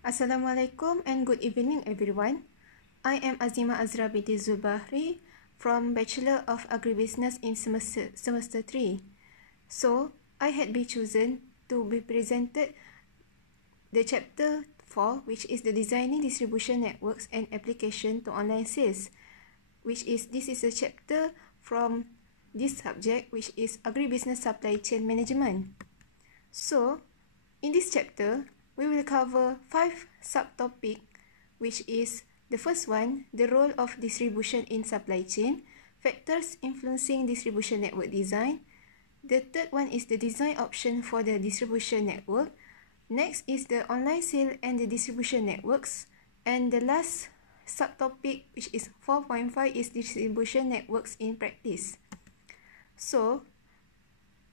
Assalamualaikum and good evening everyone. I am Aziemah Azra binti Zulbahri from Bachelor of Agribusiness in semester 3. So, I had been chosen to be presented the chapter 4, which is the designing distribution networks and application to online sales, this is a chapter from this subject, which is agribusiness supply chain management. So, in this chapter, we will cover 5 subtopics, which is the first one, the role of distribution in supply chain, factors influencing distribution network design. The third one is the design option for the distribution network. Next is the online sale and the distribution networks. And the last subtopic, which is 4.5, is distribution networks in practice. So,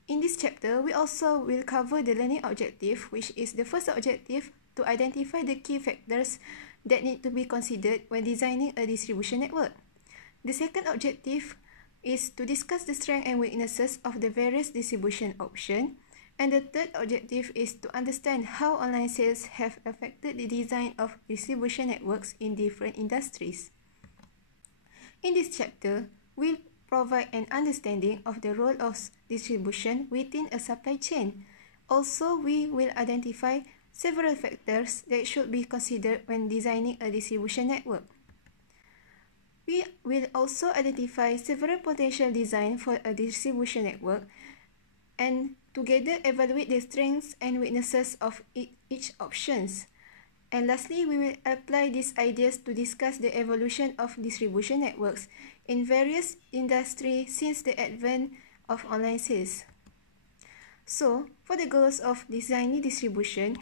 in this chapter, we also will cover the learning objective, which is the first objective to identify the key factors that need to be considered when designing a distribution network. The second objective is to discuss the strengths and weaknesses of the various distribution options. And the third objective is to understand how online sales have affected the design of distribution networks in different industries. In this chapter, we'll provide an understanding of the role of distribution within a supply chain. Also, we will identify several factors that should be considered when designing a distribution network. We will also identify several potential designs for a distribution network and together evaluate the strengths and weaknesses of each options. And lastly, we will apply these ideas to discuss the evolution of distribution networks in various industries since the advent of online sales. So, for the goals of designing distribution,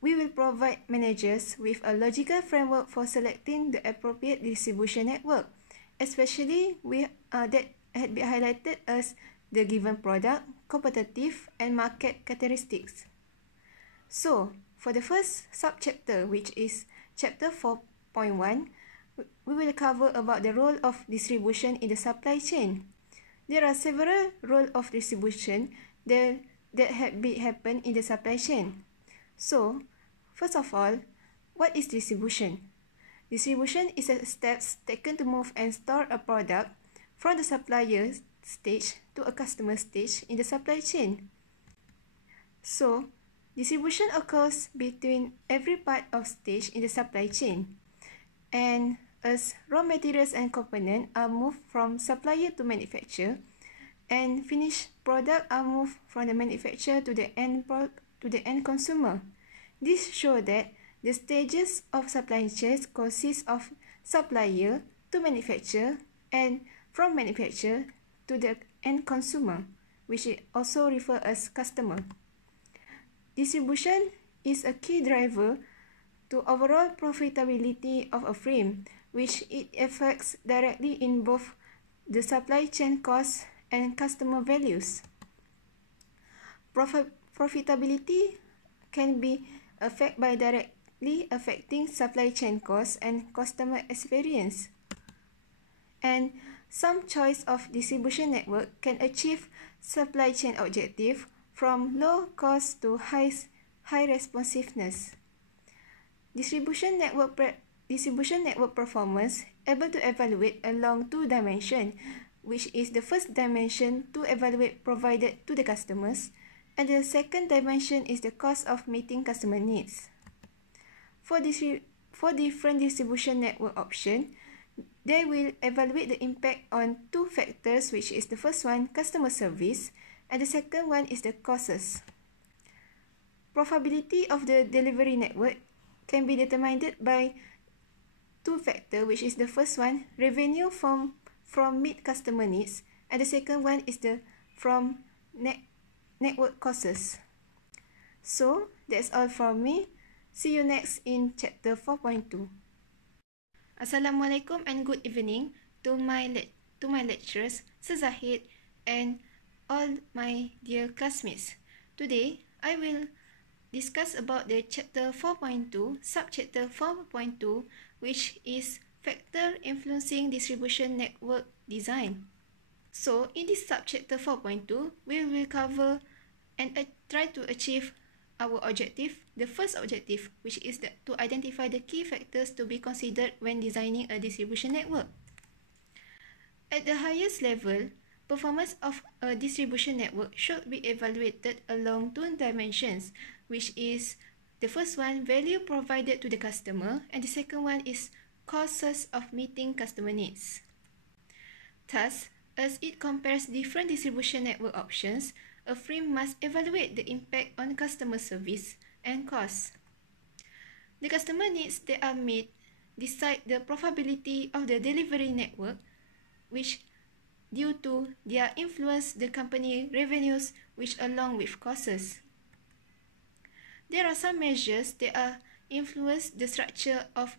we will provide managers with a logical framework for selecting the appropriate distribution network, especially that had been highlighted as the given product, competitive, and market characteristics. So, for the first subchapter, which is chapter 4.1, we will cover about the role of distribution in the supply chain. There are several roles of distribution that happen in the supply chain. So, first of all, what is distribution? Distribution is a steps taken to move and store a product from the supplier stage to a customer stage in the supply chain. So, distribution occurs between every part of stage in the supply chain. And as raw materials and components are moved from supplier to manufacturer, and finished products are moved from the manufacturer to the end consumer. This shows that the stages of supply chain consist of supplier to manufacturer and from manufacturer to the end consumer, which is also referred as customer. Distribution is a key driver to overall profitability of a firm, which it affects directly in both the supply chain costs and customer values. Profitability can be affected by directly affecting supply chain costs and customer experience. And some choice of distribution network can achieve supply chain objective from low cost to high responsiveness. Distribution network performance able to evaluate along 2 dimensions, which is the first dimension to evaluate provided to the customers, and the second dimension is the cost of meeting customer needs. For different distribution network option, they will evaluate the impact on 2 factors, which is the first one, customer service, and the second one is the costs. Profitability of the delivery network can be determined by 2 factors, which is the first one, revenue from meet customer needs, and the second one is the from network costs. So, that's all from me. See you next in chapter 4.2. Assalamualaikum and good evening to my lecturers, Sir Zahid, and all my dear classmates. Today, I will discuss about the chapter 4.2, subchapter 4.2, which is factor influencing distribution network design. So, in this subchapter 4.2, we will cover and try to achieve our objective, the first objective, which is to identify the key factors to be considered when designing a distribution network. At the highest level, performance of a distribution network should be evaluated along two dimensions, which is the first one, value provided to the customer, and the second one is costs of meeting customer needs. Thus, as it compares different distribution network options, a firm must evaluate the impact on customer service and costs. The customer needs that are met decide the profitability of the delivery network, which due to their influence the company revenues, which along with costs. There are some measures that influence the structure of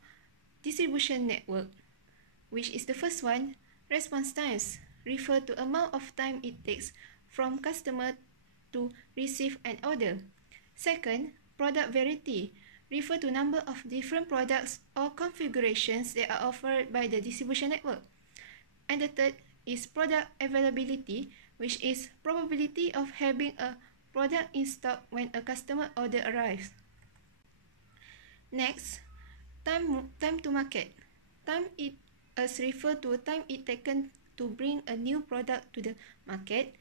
distribution network, which is the first one, response times, refer to amount of time it takes from customer to receive an order. Second, product variety, refer to number of different products or configurations that are offered by the distribution network. And the third is product availability, which is probability of having a product in stock when a customer order arrives. Next, time to market. Time it as refer to time it taken to bring a new product to the market.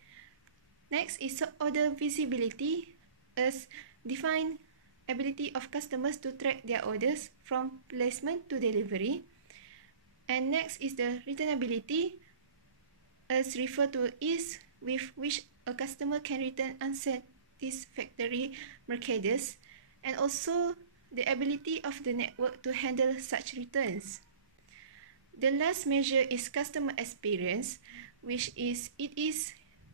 Next is order visibility, as define ability of customers to track their orders from placement to delivery. And next is the returnability, as refer to ease with which a customer can return unsatisfactory merchandise, and also the ability of the network to handle such returns. The last measure is customer experience, which is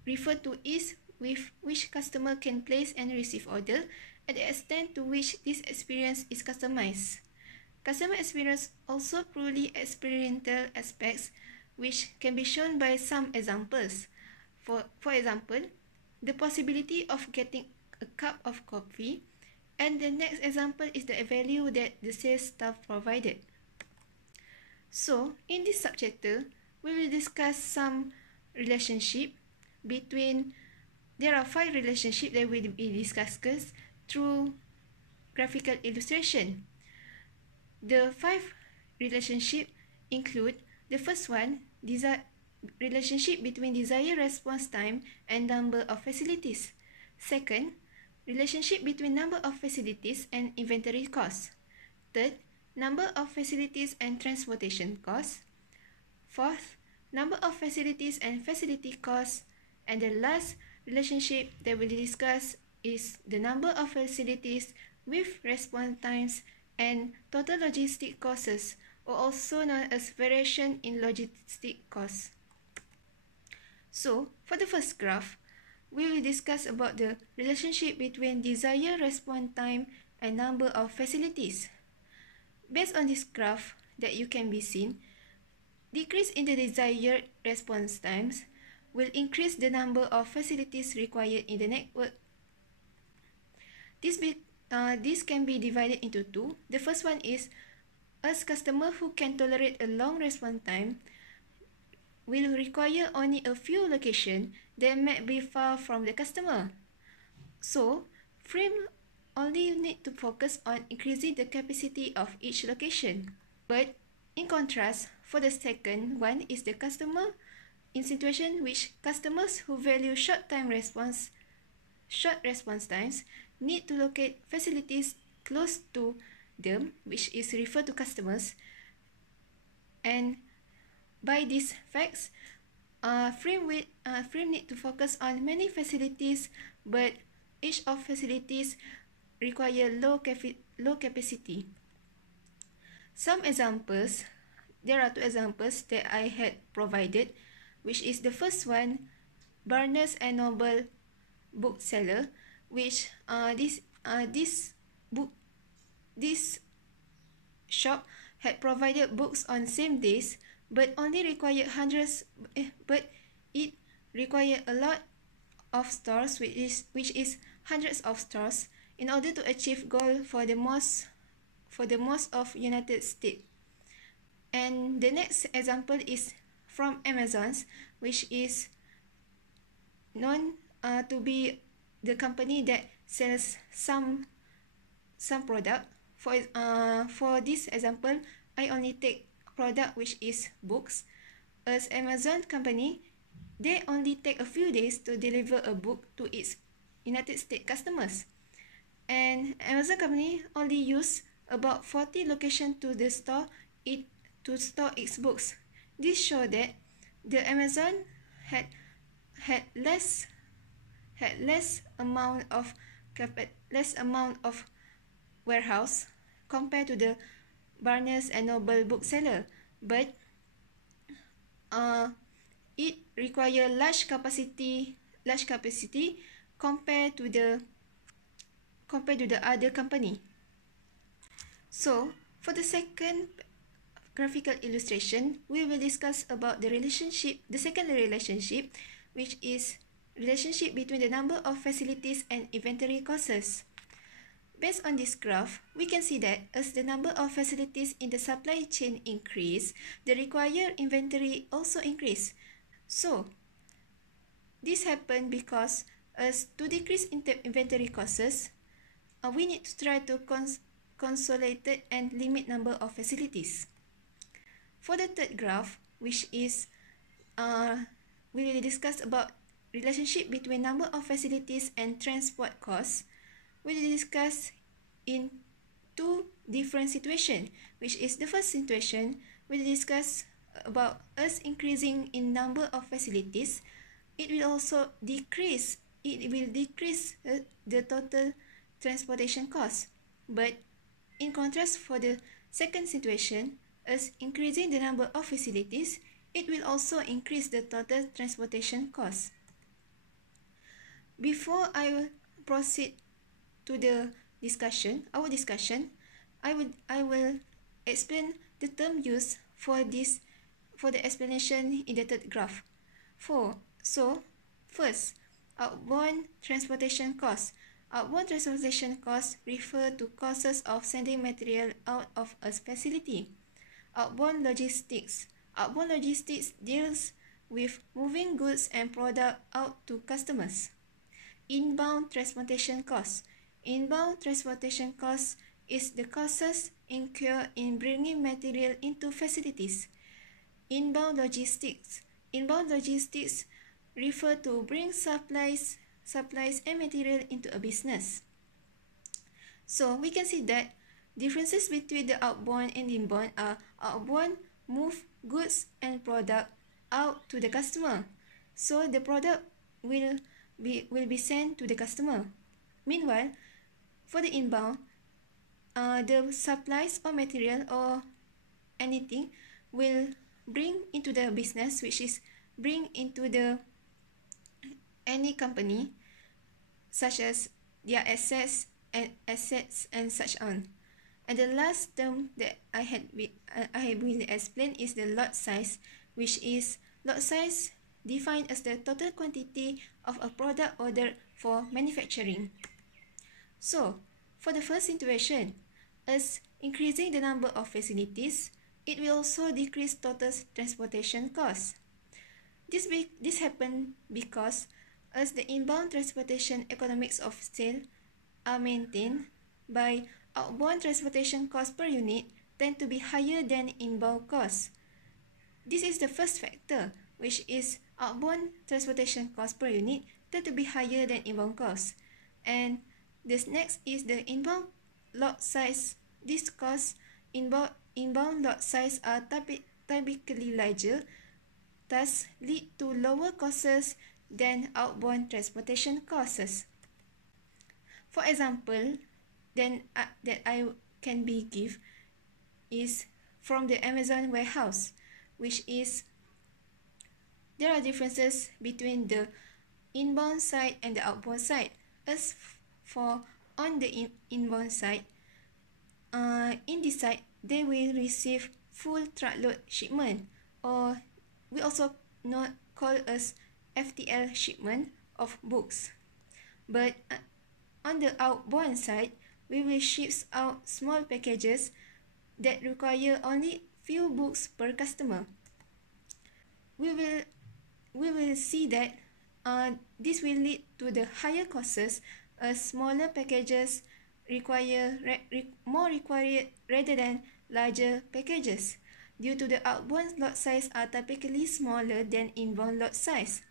referred to ease with which customer can place and receive order, and the extent to which this experience is customized. Customer experience also truly experiential aspects, which can be shown by some examples. For example, the possibility of getting a cup of coffee, and the next example is the value that the sales staff provided. So, in this subchapter, we will discuss some relationship between, there are 5 relationships that will be discussed through graphical illustration. The 5 relationships include the first one, relationship between desired response time and number of facilities. Second, relationship between number of facilities and inventory costs. Third, number of facilities and transportation costs. Fourth, number of facilities and facility costs. And the last relationship that we will discuss is the number of facilities with response times and total logistic costs, or also known as variation in logistic costs. So, for the first graph, we will discuss about the relationship between desired response time and number of facilities. Based on this graph that you can be seen, decrease in the desired response times will increase the number of facilities required in the network. This can be divided into two. The first one is, as customer who can tolerate a long response time will require only a few locations that may be far from the customer. So, firm only need to focus on increasing the capacity of each location. But in contrast, for the second one is the customer in situation which customers who value short response times need to locate facilities close to them, which is referred to customers. And by these facts, firm need to focus on many facilities, but each of facilities require low capacity. Some examples, there are 2 examples that I had provided, which is the first one, Barnes and Noble bookseller, which this shop had provided books on same days, but only required but it required a lot of stores, which is hundreds of stores, in order to achieve goal for the most of United States. And the next example is from Amazon, which is known to be the company that sells some some product. For this example, I only take product which is books. As Amazon company, they only take a few days to deliver a book to its United States customers. And Amazon company only use about 40 locations to store its books. This show that the Amazon had less amount of warehouse compared to the Barnes and Noble bookseller, but it require large capacity compared to the other company. So for the second graphical illustration, we will discuss about the secondary relationship, which is relationship between the number of facilities and inventory costs. Based on this graph, we can see that as the number of facilities in the supply chain increase, the required inventory also increase. So this happened because as to decrease inventory costs, we need to try to consolidate and limit number of facilities. For the third graph, which is we will discuss about relationship between number of facilities and transport costs. We will discuss in two different situations, which is the first situation, we will discuss about us increasing in number of facilities. It will decrease the total transportation cost. But in contrast, for the second situation, as increasing the number of facilities, it will also increase the total transportation cost. Before I will proceed to the our discussion, I will explain the term used for the explanation in the third graph. First, outbound transportation costs. Outbound transportation costs refer to costs of sending material out of a facility. Outbound logistics. Outbound logistics deals with moving goods and product out to customers. Inbound transportation costs. Inbound transportation costs is the costs incurred in bringing material into facilities. Inbound logistics. Inbound logistics refer to bring supplies and material into a business. So we can see that differences between the outbound and inbound are outbound move goods and product out to the customer. So the product will be sent to the customer. Meanwhile, for the inbound, the supplies or material or anything will bring into the business, which is bring into the any company, such as their assets and such on. And the last term that I will explain is the lot size, which is lot size defined as the total quantity of a product ordered for manufacturing. So, for the first situation, as increasing the number of facilities, it will also decrease total transportation costs. This happened because as the inbound transportation economics of scale are maintained by outbound transportation costs per unit tend to be higher than inbound costs. This is the first factor, which is outbound transportation costs per unit tend to be higher than inbound costs. And this next is the inbound lot size. This costs inbound lot size are typically larger, thus lead to lower costs than outbound transportation costs. For example, that I can be give is from the Amazon warehouse, which is there are differences between the inbound side and the outbound side. As for on the inbound side, in this side they will receive full truckload shipment, or we also not call as FTL shipment of books. But on the outbound side, we will ship out small packages that require only few books per customer. We will see that this will lead to the higher costs as smaller packages more required rather than larger packages, due to the outbound lot size are typically smaller than inbound lot size.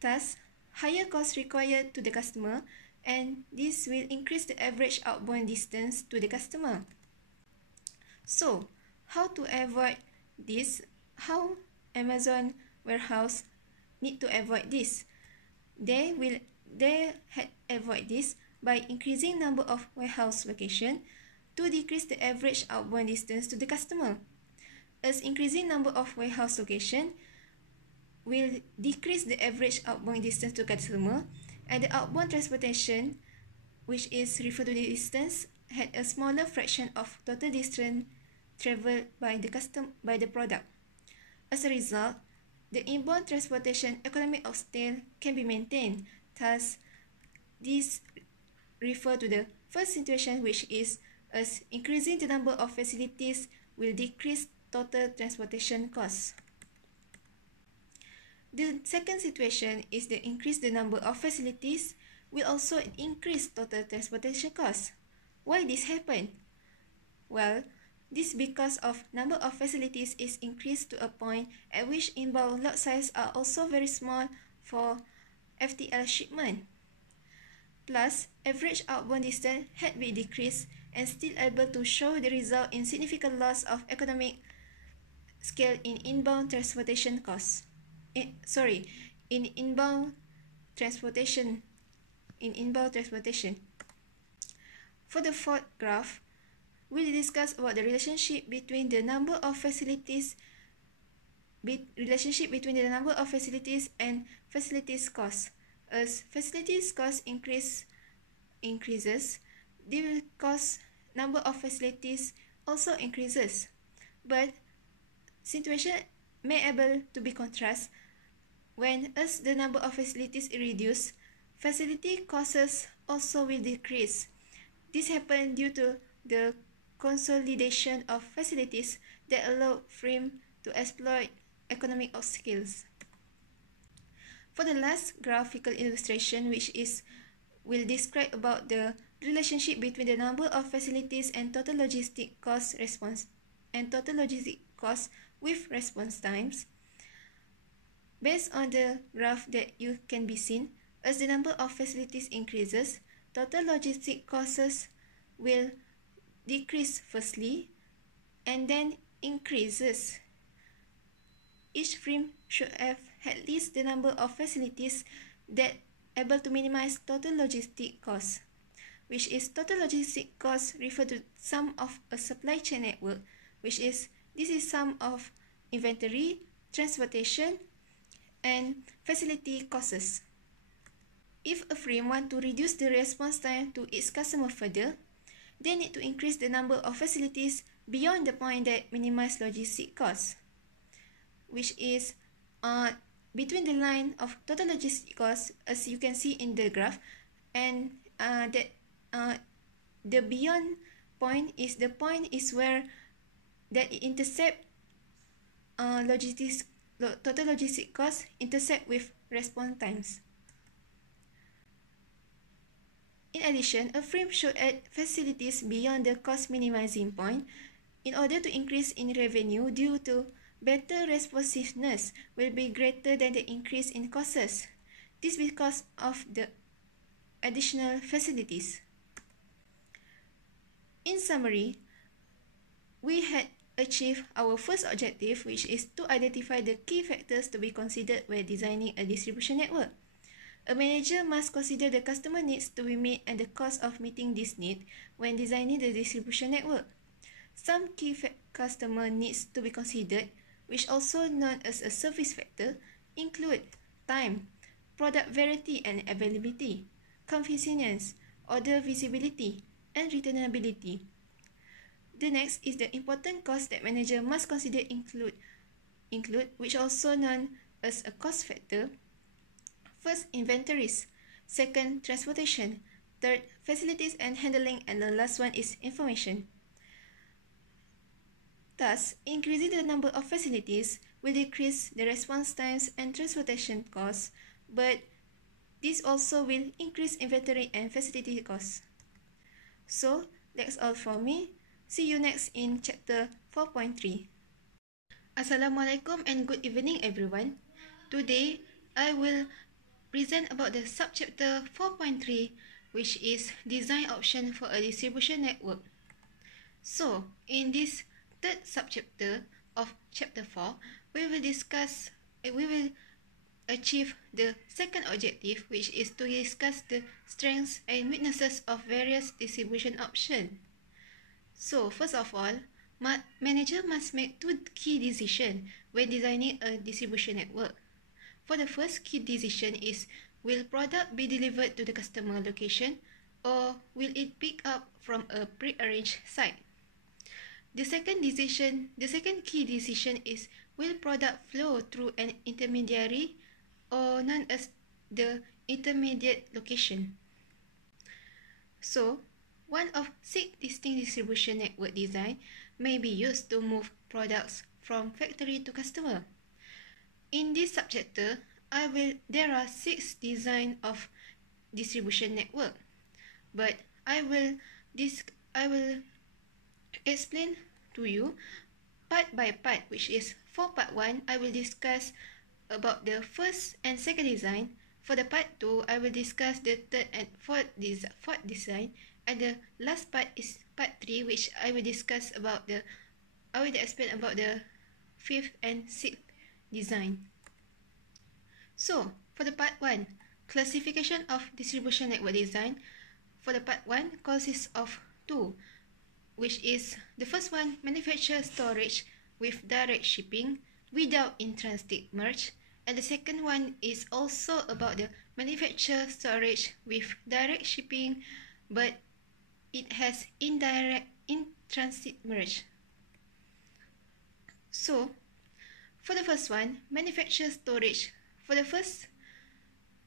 Thus, higher costs required to the customer, and this will increase the average outbound distance to the customer. So, how to avoid this? How Amazon warehouse need to avoid this? They avoid this by increasing number of warehouse location to decrease the average outbound distance to the customer. As increasing number of warehouse location will decrease the average outbound distance to customer, and the outbound transportation, which is referred to the distance, had a smaller fraction of total distance traveled by the product. As a result, the inbound transportation economy of scale can be maintained. Thus, this refers to the first situation, which is as increasing the number of facilities will decrease total transportation costs. The second situation is the increase the number of facilities will also increase total transportation costs. Why this happen? Well, this because of number of facilities is increased to a point at which inbound lot size are also very small for FTL shipment. Plus, average outbound distance had been decreased and still able to show the result in significant loss of economic scale in inbound transportation costs. In inbound transportation. For the fourth graph, we'll discuss about the relationship between the number of facilities and facilities cost. As facilities cost increases, the cost number of facilities also increases. But situation may able to be contrast when as the number of facilities is reduced, facility costs also will decrease. This happens due to the consolidation of facilities that allow firms to exploit economy of scales. For the last graphical illustration, will describe about the relationship between the number of facilities and total logistic cost with response times. Based on the graph that you can be seen, as the number of facilities increases, total logistic costs will decrease firstly and then increases. Each firm should have at least the number of facilities that able to minimize total logistic costs, which is total logistic costs refer to sum of a supply chain network, this is sum of inventory, transportation, and facility costs. If a firm want to reduce the response time to its customer further, they need to increase the number of facilities beyond the point that minimize logistic costs, which is between the line of total logistic costs, as you can see in the graph, and the beyond point is the point is where that it intercept total logistic costs intersect with response times. In addition, a firm should add facilities beyond the cost minimizing point in order to increase in revenue due to better responsiveness will be greater than the increase in costs. This because of the additional facilities. In summary, we had achieved our first objective, which is to identify the key factors to be considered when designing a distribution network. A manager must consider the customer needs to be met and the cost of meeting this need when designing the distribution network. Some key customer needs to be considered, which also known as a service factor, include time, product variety and availability, convenience, order visibility, and returnability. The next is the important cost that manager must consider include which also known as a cost factor. First, inventories. Second, transportation. Third, facilities and handling, and the last one is information. Thus, increasing the number of facilities will decrease the response times and transportation costs, but this also will increase inventory and facility costs. So, that's all from me. See you next in chapter 4.3. Assalamualaikum and good evening everyone. Today, I will present about the subchapter 4.3, which is design option for a distribution network. So, in this third subchapter of chapter 4, we will achieve the second objective, which is to discuss the strengths and weaknesses of various distribution options. So, first of all, manager must make two key decisions when designing a distribution network. For the first key decision is, will product be delivered to the customer location or will it pick up from a pre-arranged site? The second key decision is, will product flow through an intermediary or known as the intermediate location? So, one of 6 distinct distribution network design may be used to move products from factory to customer. In this subchapter, there are 6 design of distribution network, but I will explain to you part by part, which is for part 1, I will discuss about the first and second design. For the part 2, I will discuss the third and fourth design, and the last part is part 3, which I will explain about the fifth and sixth design. So, for the part 1, classification of distribution network design. For the part 1 consists of 2, which is the first one, manufacture storage with direct shipping without in-transit merge, and the second one is also about the manufacture storage with direct shipping but it has indirect in-transit merge. So, for the first one, manufacture storage. For the first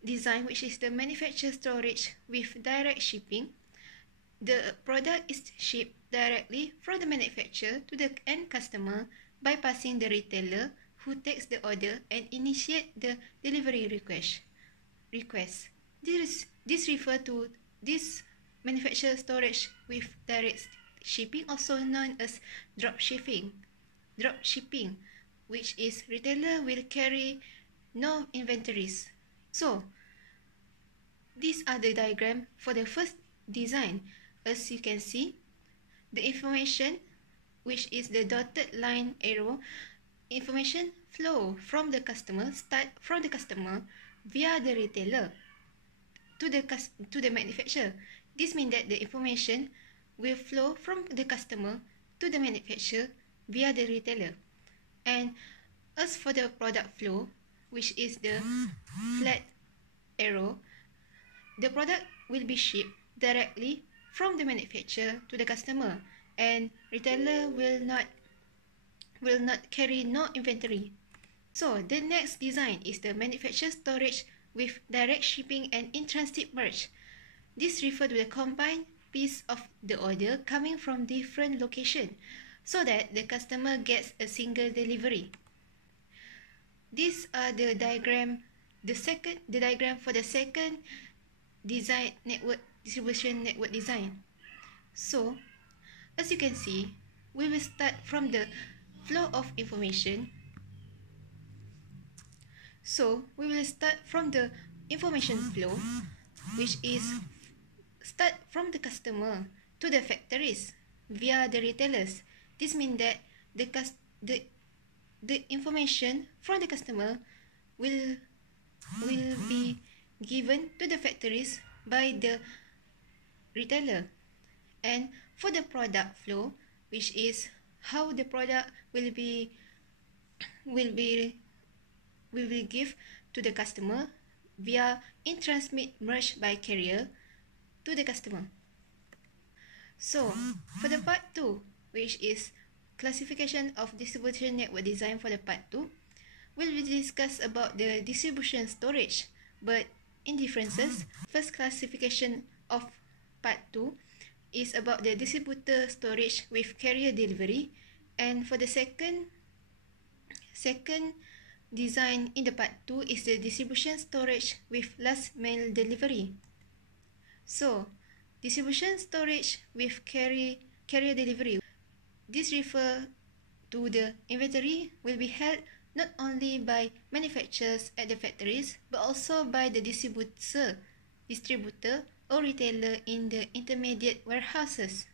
design, which is the manufacture storage with direct shipping, the product is shipped directly from the manufacturer to the end customer, bypassing the retailer who takes the order and initiate the delivery request. This refers to this manufacturer storage with direct shipping, also known as drop shipping, which is retailer will carry no inventories. So, these are the diagram for the first design. As you can see, the information, which is the dotted line arrow, information flow from the customer, start from the customer via the retailer to the manufacturer. This means that the information will flow from the customer to the manufacturer via the retailer. And as for the product flow, which is the flat arrow, the product will be shipped directly from the manufacturer to the customer, and retailer will not carry no inventory. So the next design is the manufacturer storage with direct shipping and in-transit merge. This refers to the combined piece of the order coming from different locations so that the customer gets a single delivery. These are the diagram for the second distribution network design. So, as you can see, we will start from the flow of information. So, we will start from the information flow, which is start from the customer to the factories via the retailers. This means that the information from the customer will be given to the factories by the retailer. And for the product flow, which is how the product will be give to the customer via in-transmit merge by carrier to the customer. So, for the part 2, which is classification of distribution network design, for the part 2, we'll discuss about the distribution storage, but in differences. First classification of part 2 is about the distributor storage with carrier delivery, and for the second design in the part 2 is the distribution storage with last mile delivery. So, Distribution storage with carrier delivery. This refers to the inventory will be held not only by manufacturers at the factories but also by the distributor or retailer in the intermediate warehouses,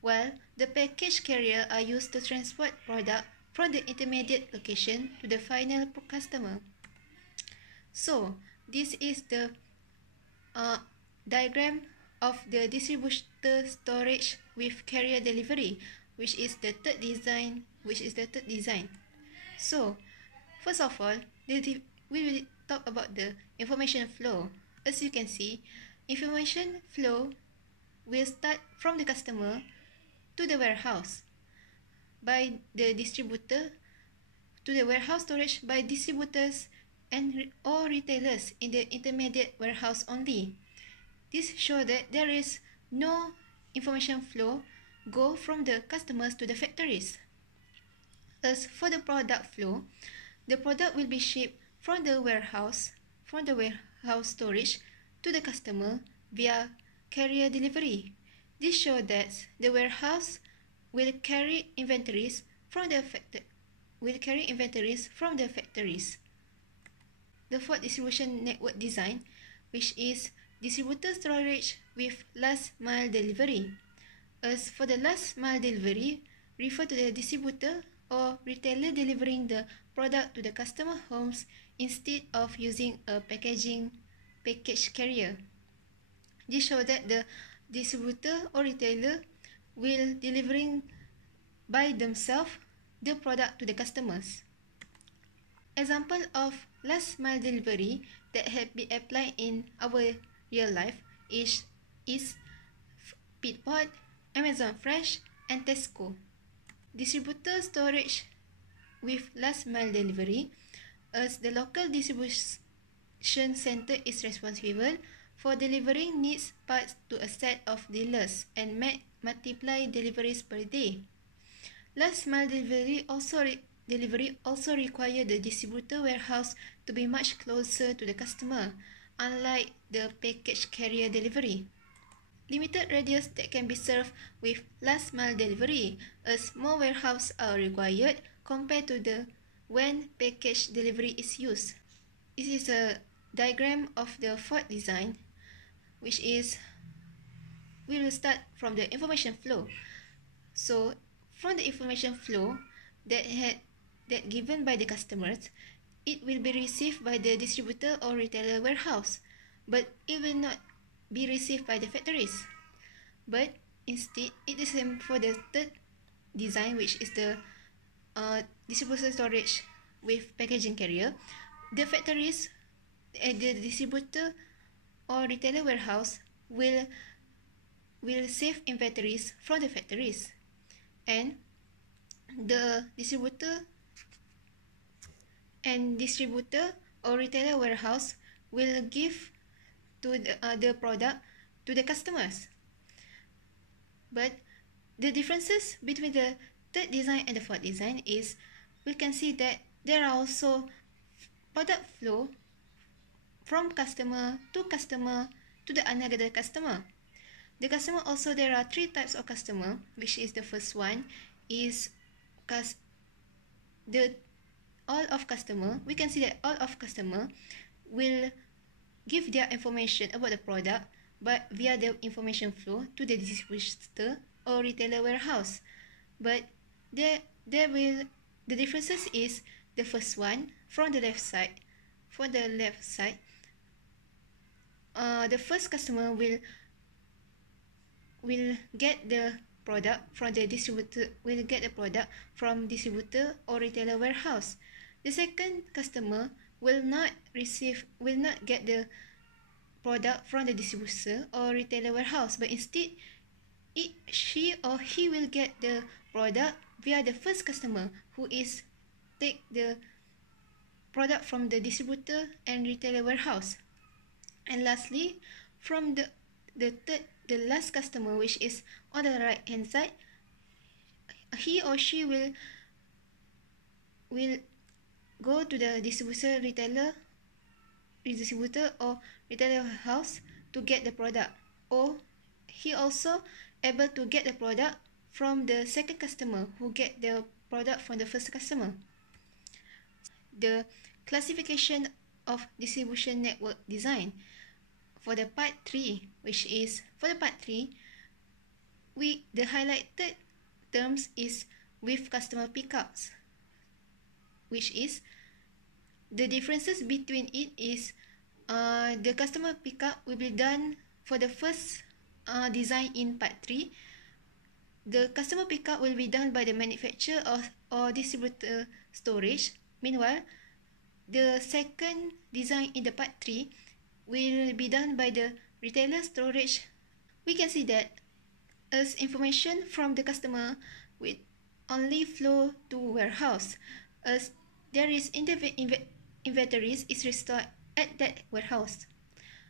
while the package carrier are used to transport product from the intermediate location to the final customer. So, this is the diagram of the distributor storage with carrier delivery, which is the third design. So, first of all, we will talk about the information flow. As you can see, information flow will start from the customer to the warehouse by the distributor to the warehouse storage by distributors and or retailers in the intermediate warehouse only. This shows that there is no information flow go from the customers to the factories. As for the product flow, the product will be shipped from the warehouse storage to the customer via carrier delivery. This shows that the warehouse will carry inventories from the factories. The fourth distribution network design, which is distributor storage with last mile delivery. As for the last mile delivery, refer to the distributor or retailer delivering the product to the customer homes instead of using a package carrier. This shows that the distributor or retailer will delivering by themselves the product to the customers. Example of last mile delivery that have been applied in our real life is Pitpot, Amazon Fresh, and Tesco. Distributor storage with last mile delivery, as the local distribution center is responsible for delivering needs parts to a set of dealers and multiply deliveries per day. Last mile delivery also require the distributor warehouse to be much closer to the customer, unlike the package carrier delivery. Limited radius that can be served with last mile delivery, as more warehouses are required compared to the when package delivery is used. This is a diagram of the fourth design, which is we will start from the information flow. So from the information flow that given by the customers, it will be received by the distributor or retailer warehouse, but it will not be received by the factories. But instead, it is same for the third design, which is the distributor storage with packaging carrier. The factories and the distributor or retailer warehouse will save inventories from the factories, and the distributor or retailer warehouse will give to the product to the customers. But the differences between the third design and the fourth design is we can see that there are also product flow from customer to the another customer. The customer also, there are three types of customer, which is the first one is all of customer. We can see that all of customer will give their information about the product but via the information flow to the distributor or retailer warehouse. But the differences is the first one from the left side. For the left side, the first customer will get the product from the distributor or retailer warehouse. The second customer will not get the product from the distributor or retailer warehouse, but instead she or he will get the product via the first customer, who is take the product from the distributor and retailer warehouse. And lastly, from the last customer, which is on the right hand side, he or she will go to the distributor or retailer house to get the product, or he also able to get the product from the second customer who get the product from the first customer. The classification of distribution network design for the part 3, which is for the part 3, the highlighted terms is with customer pickups, which is the differences between it is the customer pickup will be done for the first design in part 3. The customer pickup will be done by the manufacturer or distributor storage. Meanwhile, the second design in the part 3 will be done by the retailer storage. We can see that as information from the customer will only flow to warehouse, as there is inventories is restored at that warehouse.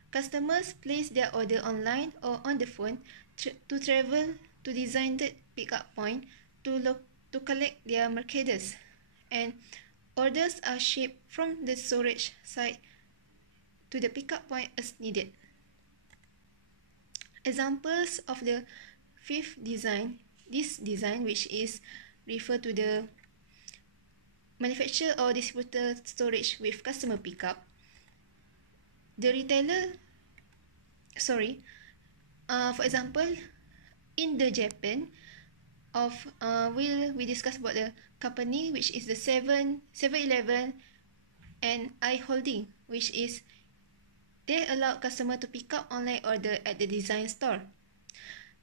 Customers place their order online or on the phone to travel to designated pickup point to collect their merchandise, and orders are shipped from the storage site to the pickup point as needed. Examples of the fifth design, this design which is refer to the manufacturer or distributor storage with customer pickup. The retailer, for example, in the Japan we discuss about the company which is the 7-Eleven and I Holding, which is they allow customer to pick up online order at the design store.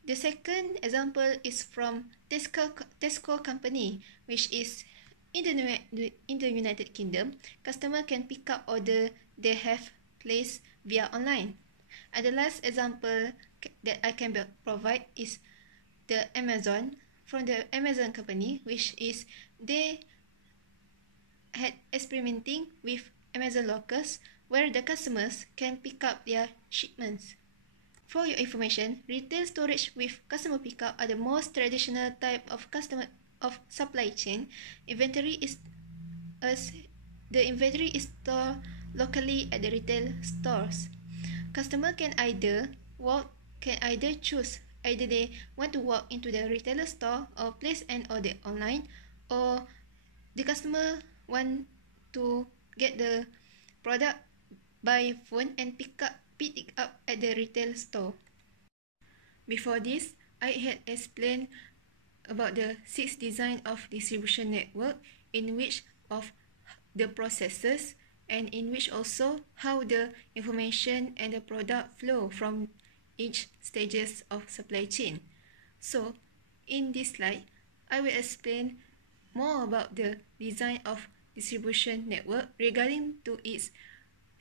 The second example is from Tesco company, which is in the United Kingdom. Customer can pick up order they have placed via online. And the last example that I can provide is the Amazon, from the Amazon company, which is they had experimenting with Amazon lockers where the customers can pick up their shipments. For your information, retail storage with customer pickup are the most traditional type of supply chain. Inventory is stored locally at the retail stores. Customer can either choose either they want to walk into the retailer store or place an order online, or the customer want to get the product by phone and pick it up at the retail store. Before this, I had explained about the 6 design of distribution network, in which of the processes and in which also how the information and the product flow from each stages of supply chain. So, in this slide, I will explain more about the design of distribution network regarding to its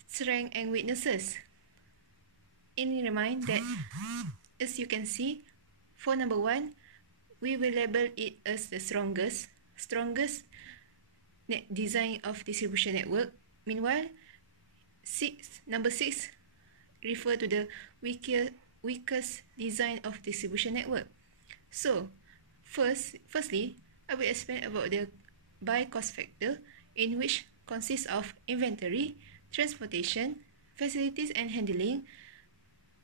strengths and weaknesses. In mind that, as you can see, for number 1, we will label it as the strongest design of distribution network. Meanwhile, number 6 refer to the weakest design of distribution network. So, firstly, I will explain about the buy cost factor, in which consists of inventory, transportation, facilities and handling,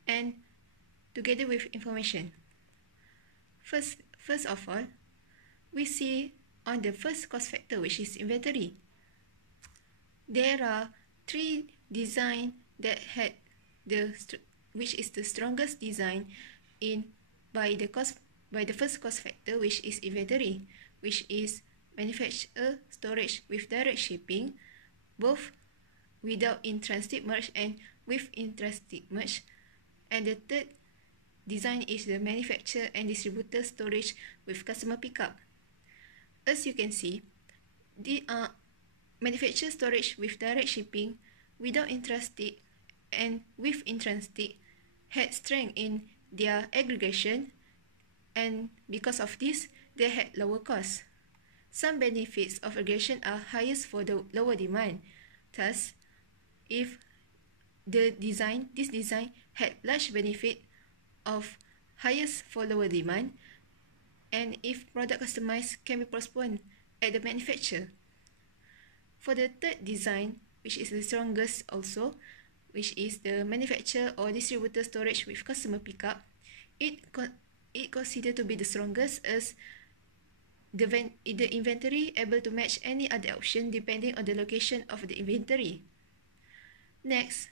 and together with information. First of all, we see on the first cost factor, which is inventory. There are 3 designs that had which is the strongest design by the first cost factor, which is inventory, which is manufacture storage with direct shipping, both without in-transit merge and with in-transit merge. And the third design is the manufacturer and distributor storage with customer pickup. As you can see, the manufacturer storage with direct shipping, without in-transit and with in-transit, had strength in their aggregation, and because of this, they had lower costs. Some benefits of aggregation are highest for the lower demand. Thus, if this design had large benefit of highest for lower demand, and if product customized can be postponed at the manufacturer. For the third design, which is the strongest also, which is the manufacturer or distributor storage with customer pickup, it considered to be the strongest as the inventory able to match any other option depending on the location of the inventory. Next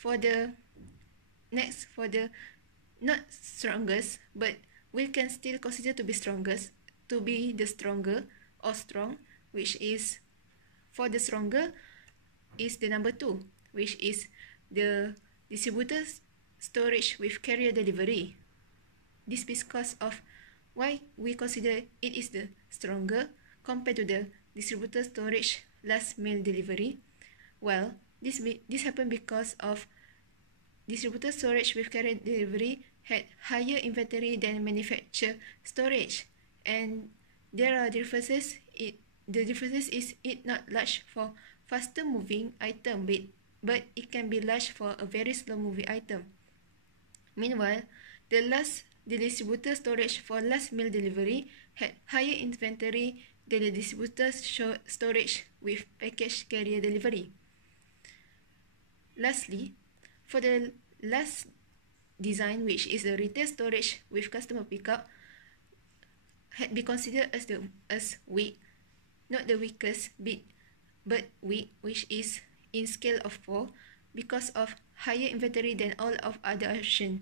for the not strongest, but we can still consider to be strongest, to be the stronger or strong, which is for the stronger is the number 2, which is the distributor storage with carrier delivery. This because of why we consider it is the stronger compared to the distributor storage last mile delivery. Well, this happened because of distributor storage with carrier delivery had higher inventory than manufacturer storage, and there are differences. The differences is it not large for faster moving item, but it can be large for a very slow moving item. Meanwhile, the distributor storage for last mile delivery had higher inventory than the distributor storage with package carrier delivery. Lastly, for the last design, which is the retail storage with customer pickup, had been considered as weak, not the weakest but weak, which is in scale of 4 because of higher inventory than all of other options.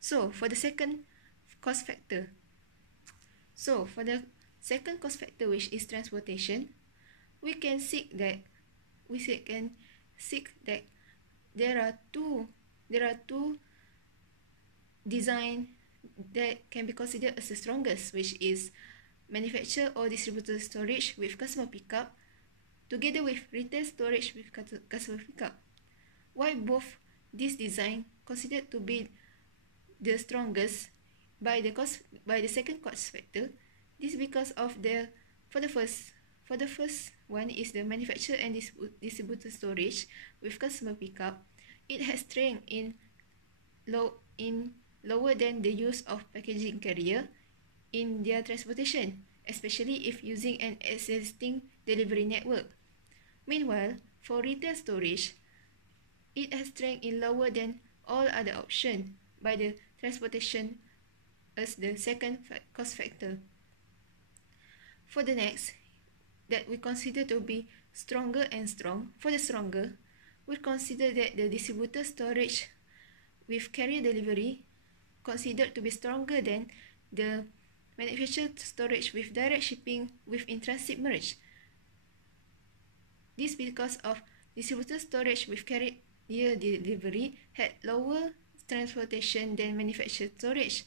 So for the second cost factor, which is transportation, we can seek that there are two design that can be considered as the strongest, which is manufacturer or distributor storage with customer pickup together with retail storage with customer pickup. Why both this design considered to be the strongest by the second cost factor? This because of for the first one is the manufacturer and distributor storage with customer pickup. It has strength in lower than the use of packaging carrier in their transportation, especially if using an existing delivery network. Meanwhile, for retail storage, it has strength in lower than all other options by the transportation as the second cost factor. For the next, that we consider to be stronger and strong, for the stronger, we consider that the distributor storage with carrier delivery considered to be stronger than the manufacturer storage with direct shipping with in-transit merge. This because of distributor storage with carrier delivery had lower transportation than manufacturer storage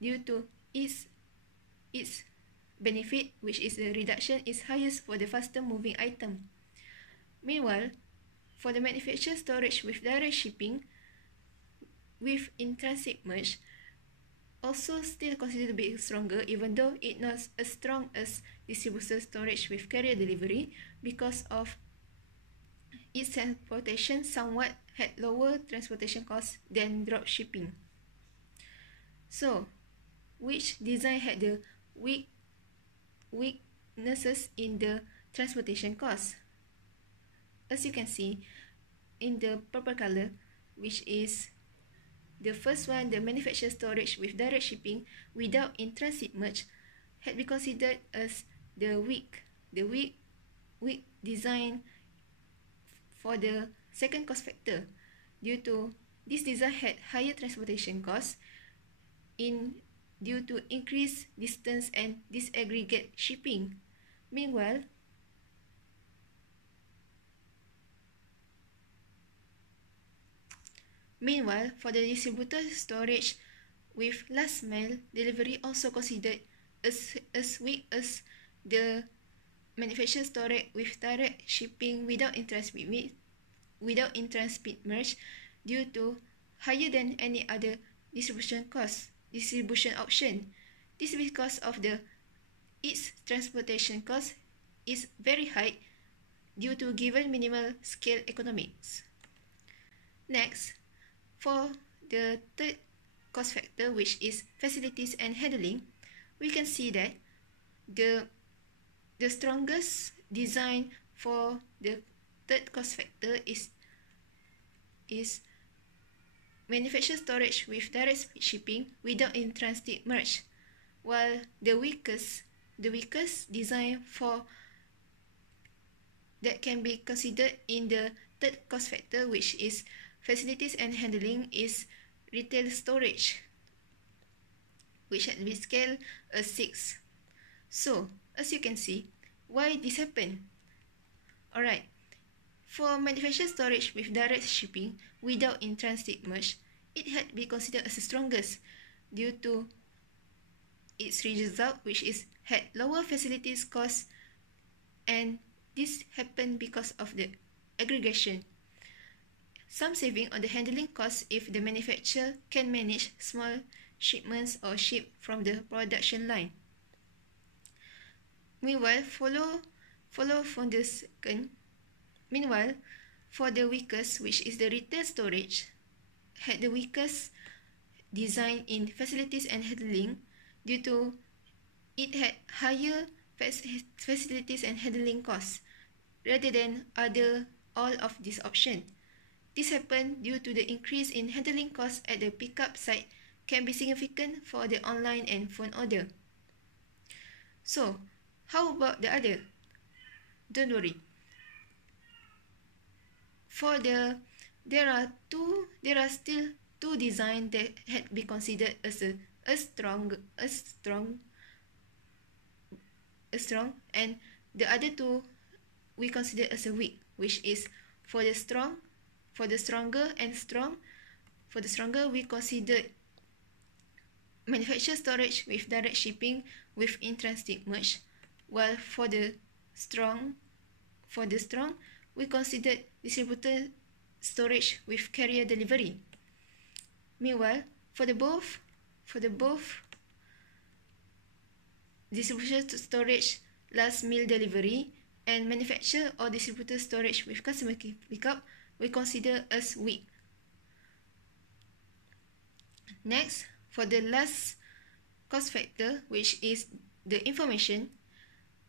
due to its benefit, which is the reduction is highest for the faster moving item. Meanwhile, for the manufacturer storage with direct shipping with in-transit merge also still considered to be stronger, even though it not as strong as distributor storage with carrier delivery because of its transportation somewhat had lower transportation costs than drop shipping. So, which design had the weaknesses in the transportation cost? As you can see in the purple color, which is the first one, the manufacturer storage with direct shipping without in-transit merge, had been considered as the weak design for the second cost factor due to this design had higher transportation costs due to increased distance and disaggregate shipping. Meanwhile, for the distributor storage with last mile delivery also considered as weak as the manufacturer storage with direct shipping without in-transit merge due to higher than any other distribution option. This is because of its transportation cost is very high due to given minimal scale economics. Next, for the third cost factor, which is facilities and handling, we can see that the strongest design for the third cost factor is manufacturer storage with direct shipping without in-transit merge, while the weakest design for that can be considered in the third cost factor, which is facilities and handling, is retail storage, which had been scaled as 6. So, as you can see, why this happened? Alright, for manufacturer storage with direct shipping without in-transit merge, it had been considered as the strongest due to its result, which is had lower facilities cost, and this happened because of the aggregation. Some saving on the handling cost if the manufacturer can manage small shipments or ship from the production line. Meanwhile, for the weakest, which is the retail storage, had the weakest design in facilities and handling due to it had higher facilities and handling costs rather than all of these options. This happened due to the increase in handling costs at the pickup site can be significant for the online and phone order. So, how about the other? Don't worry. There are still two designs that had been considered as strong, and the other two we consider as a weak, which is for the stronger we considered manufacturer storage with direct shipping with in-transit merge, while for the strong we considered distributor storage with carrier delivery. Meanwhile, for the both distributor storage last mile delivery and manufacturer or distributor storage with customer pickup, we consider as weak. Next, for the last cost factor, which is the information,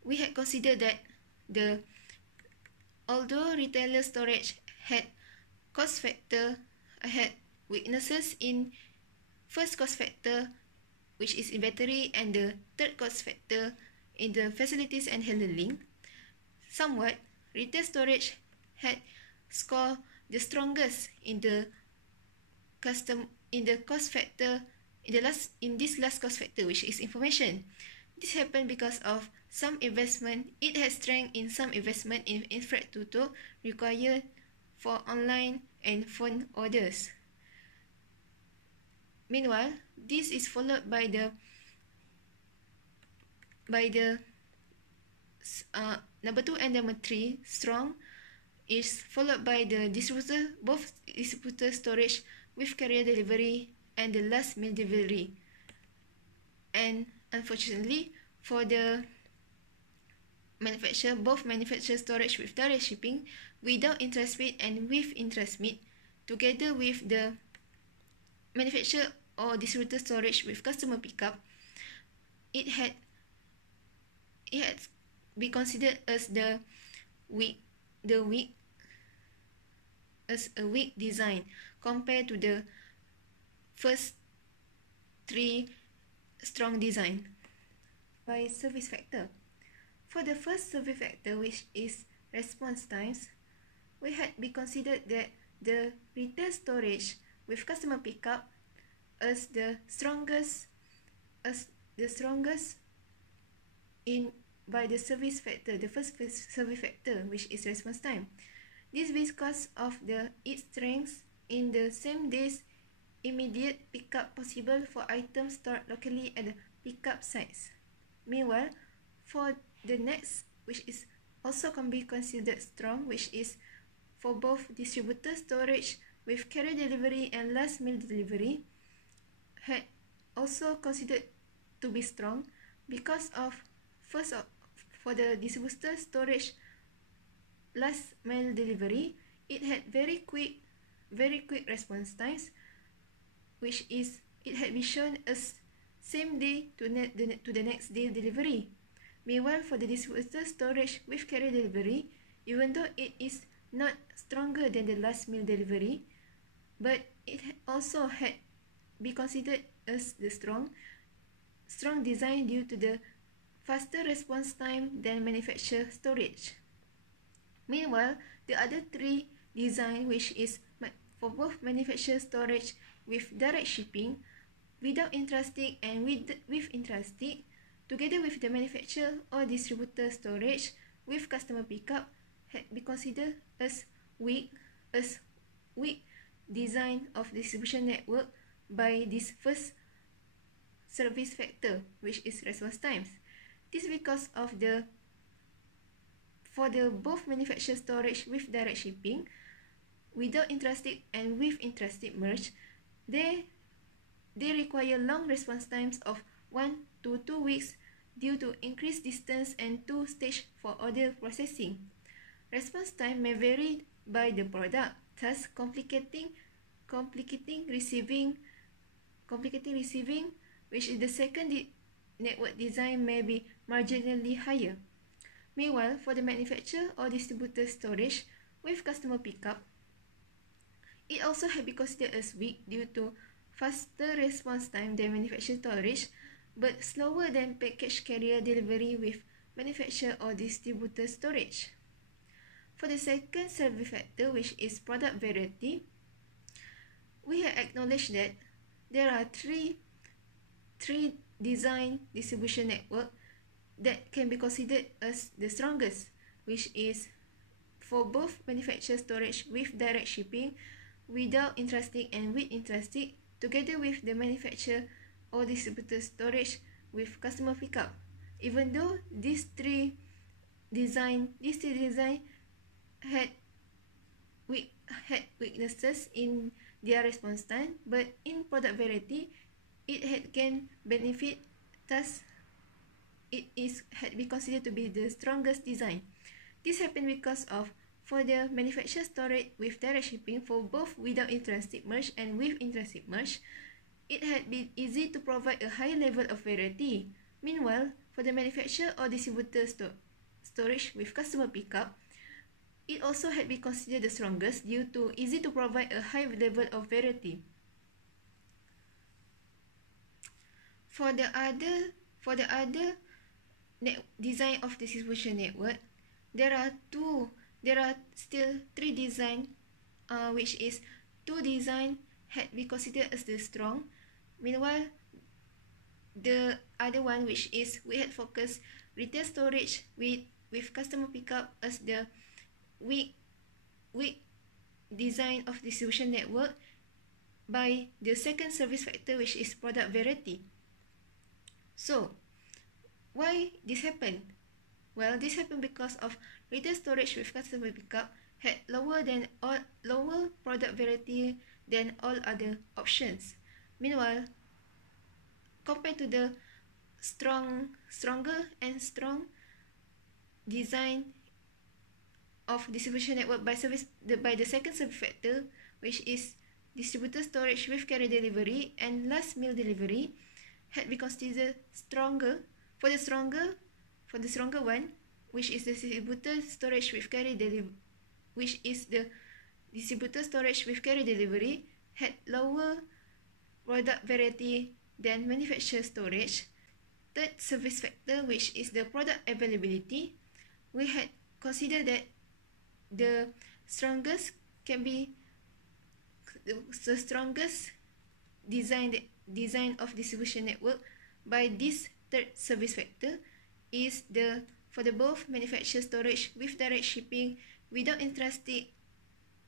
we had considered that although retailer storage had weaknesses in first cost factor, which is inventory, and the third cost factor in the facilities and handling, somewhat retail storage had scored the strongest in this last cost factor, which is information. This happened because of some investment. It has strength in some investment in infrastructure required for online and phone orders. Meanwhile, this is followed by the number 2 and number 3, strong, is followed by the both distributor storage with carrier delivery and the last mile delivery. And unfortunately, for the both manufacturer storage with direct shipping without in-transit and with in-transit, together with the manufacturer or distributor storage with customer pickup, it had been considered as a weak design compared to the first 3 strong design. By service factor, for the first service factor, which is response times, we had been considered that the retail storage with customer pickup as the strongest in by the service factor, the first service factor, which is response time. This because of its strengths in the same day's immediate pickup possible for items stored locally at the pickup sites. Meanwhile, for the next, which is also can be considered strong, which is for both distributor storage with carrier delivery and last mile delivery, had also considered to be strong because of for the distributor storage last mile delivery, it had very quick response times, which is it had been shown as same day to the next day delivery. Meanwhile, for the distributor storage with carrier delivery, even though it is not stronger than the last mile delivery, but It also had be considered as the strong design due to the faster response time than manufacturer storage. Meanwhile, the other three design, which is for both manufacturer storage with direct shipping, without intrastic and with intrastic, together with the manufacturer or distributor storage with customer pickup, had been considered as weak design of distribution network by this first service factor, which is response times. This because of for the both manufacturer storage with direct shipping, without intrastic and with intrastic merge, they require long response times of 1 to 2 weeks due to increased distance and 2 stage for order processing. Response time may vary by the product, thus complicating receiving, which is the second network design may be marginally higher. Meanwhile, for the manufacturer or distributor storage with customer pickup, it also had been considered as weak due to faster response time than manufacturer storage, but slower than package carrier delivery with manufacturer or distributor storage. For the second survey factor, which is product variety, we have acknowledged that there are three design distribution network that can be considered as the strongest, which is for both manufacturer storage with direct shipping, without intrastic and with intrastic, together with the manufacturer or distributor storage with customer pickup. Even though these three design had weaknesses in their response time, but in product variety, it had gained benefit, thus it had been considered to be the strongest design. This happened because of for the manufacturer storage with direct shipping for both without intrastic merge and with intrastic merge, it had been easy to provide a high level of variety. Meanwhile, for the manufacturer or distributor storage with customer pickup, it also had been considered the strongest due to easy to provide a high level of variety. For the other design of distribution network, there are still three design, which is two design had been considered as the strong. Meanwhile, the other one, which is we had focused retail storage with customer pickup as the weak design of distribution network by the second service factor, which is product variety. So, why this happened? Well, this happened because of retail storage with customer pickup had lower product variety than all other options. Meanwhile, compared to the stronger and strong design of distribution network by the second service factor, which is distributor storage with carrier delivery and last mile delivery, had been considered stronger. For the stronger one, which is the distributor storage with carrier delivery, had lower product variety than manufacturer storage. Third service factor, which is the product availability, we had considered that the strongest design of distribution network by this third service factor is for the both manufacturer storage with direct shipping, without intrastic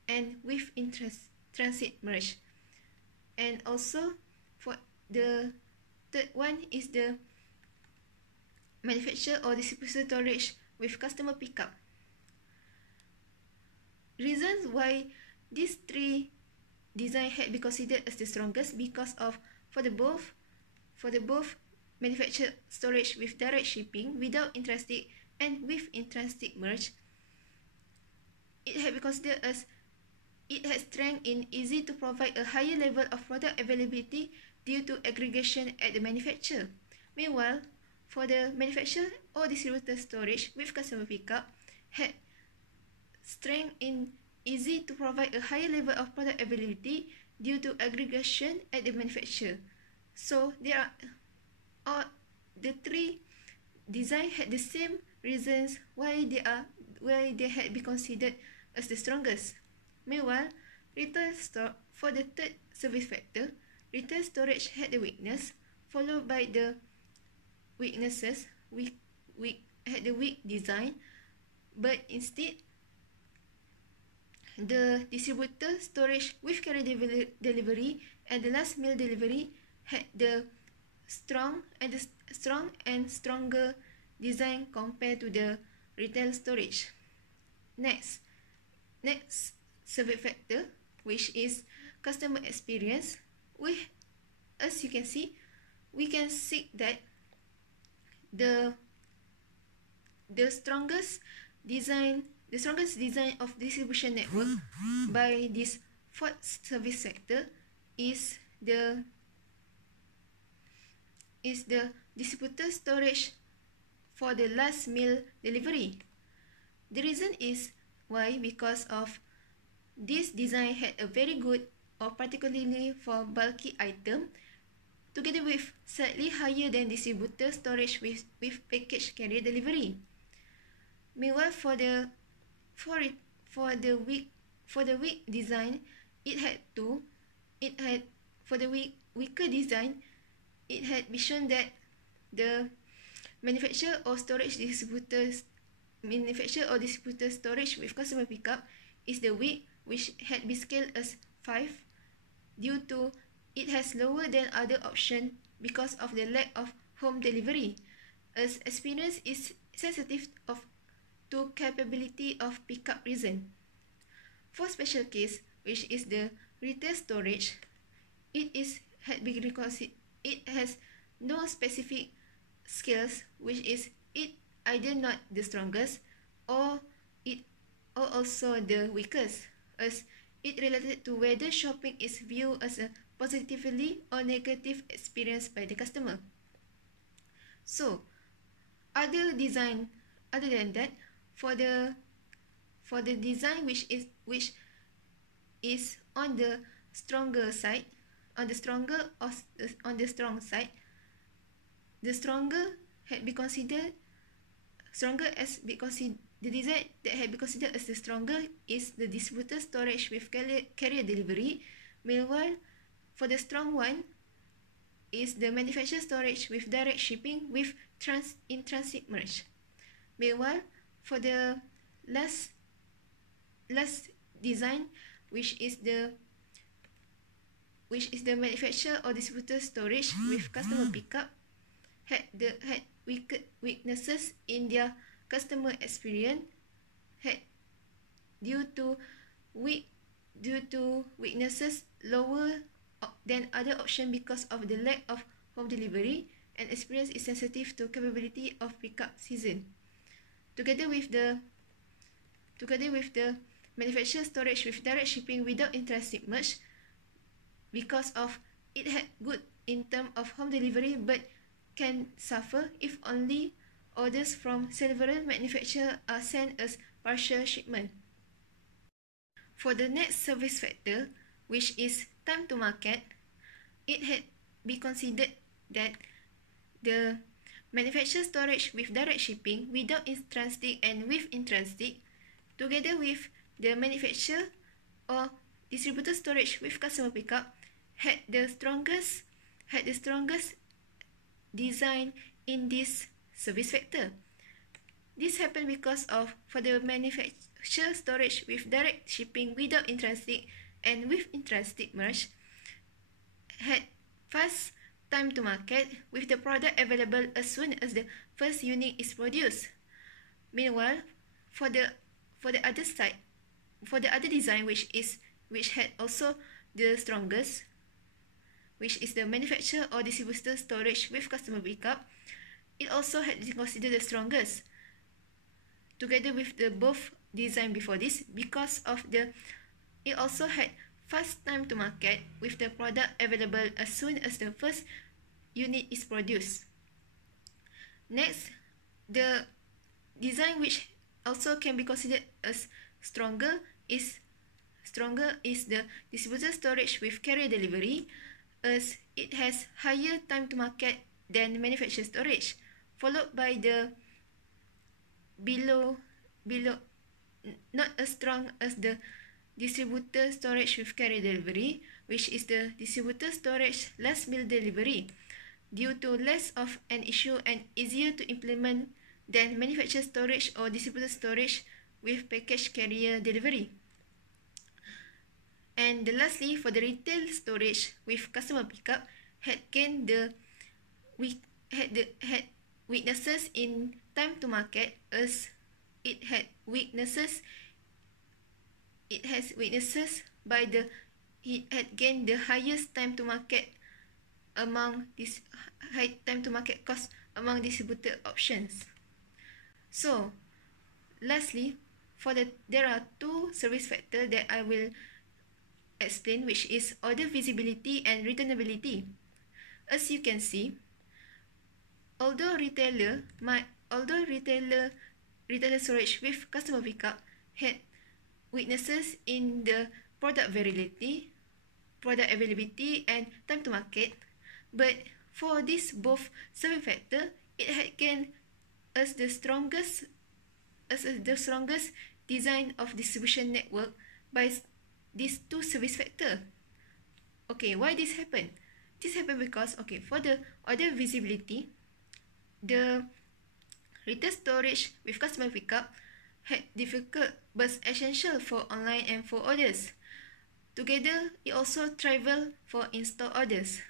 and with transit merge. And also for the third one is the manufacturer or distributor storage with customer pickup. Reasons why these three design had been considered as the strongest because of for the both manufacturer storage with direct shipping, without intrastic and with intrastic merge, it had been considered as it had strength in easy to provide a higher level of product availability due to aggregation at the manufacturer. Meanwhile, for the manufacturer or distributor storage with customer pickup, had strength in easy to provide a higher level of product availability due to aggregation at the manufacturer. So there are all the three designs had the same reasons why they had been considered as the strongest. Meanwhile, for the third service factor, retail storage had the weakness, followed by the weaknesses. We had the weak design, but instead the distributor storage with carrier delivery and the last mile delivery had the strong and stronger design compared to the retail storage. Next survey factor, which is customer experience. As you can see, we can see that the strongest design of distribution network by this fourth service sector is the distributor storage for the last mile delivery. The reason is why, because of this design had a very good, or particularly for bulky item, together with slightly higher than distributor storage with package carrier delivery. Meanwhile, for the weak design, for the weaker design, it had been shown that the manufacturer or distributor storage with customer pickup is the weak, which had been scaled as 5 due to it has lower than other option because of the lack of home delivery, as experience is sensitive to capability of pickup reason. For special case, which is the retail storage, it has no specific skills, which is it either not the strongest or also the weakest, as it related to whether shopping is viewed as a positively or negative experience by the customer. So, other than that, for the design which is on the stronger side, the strong side, the design that had been considered as the stronger is the distributor storage with carrier delivery. Meanwhile, for the strong one is the manufacturer storage with direct shipping with in-transit merge. Meanwhile, for the last design, which is the manufacturer or distributor storage with customer pickup, had weaknesses in their customer experience, due to weaknesses lower than other option because of the lack of home delivery, and experience is sensitive to capability of pickup season. Together with the manufacturer storage with direct shipping without in-transit merge, because of it had good in terms of home delivery but can suffer if only orders from several manufacturers are sent as partial shipment. For the next service factor, which is time to market, it had been considered that the manufacturer storage with direct shipping without in-transit and with in-transit, together with the manufacturer or distributor storage with customer pickup, had the strongest design in this service factor. This happened because of, for the manufacturer storage with direct shipping without in-transit and with in-transit merge, had fast time to market with the product available as soon as the first unit is produced. Meanwhile, for the other design, which had also the strongest, which is the manufacturer or distributor storage with customer pickup, it also had been considered the strongest, together with the both design before this, because of it also had fast time to market with the product available as soon as the first unit is produced. Next, the design which also can be considered as stronger is stronger is the distributed storage with carrier delivery, as it has higher time to market than manufactured storage, followed by the below not as strong as the distributor storage with carrier delivery, which is the distributor storage last mile delivery, due to less of an issue and easier to implement than manufactured storage or distributor storage with package carrier delivery. And lastly, for the retail storage with customer pickup had weaknesses in time to market, as it has weaknesses by the it had gained the highest time to market among this high time to market cost among distributed options. So lastly, there are two service factors that I will explain, which is order visibility and returnability. As you can see, although retailer storage with customer pickup had weaknesses in the product availability and time to market, but for these both service factor, it had gained as the strongest design of distribution network by these two service factor. Okay, why this happened? This happened because, okay, for the order visibility, the retail storage with customer pickup had difficult but essential for online and for orders. Together, it also travel for in-store orders.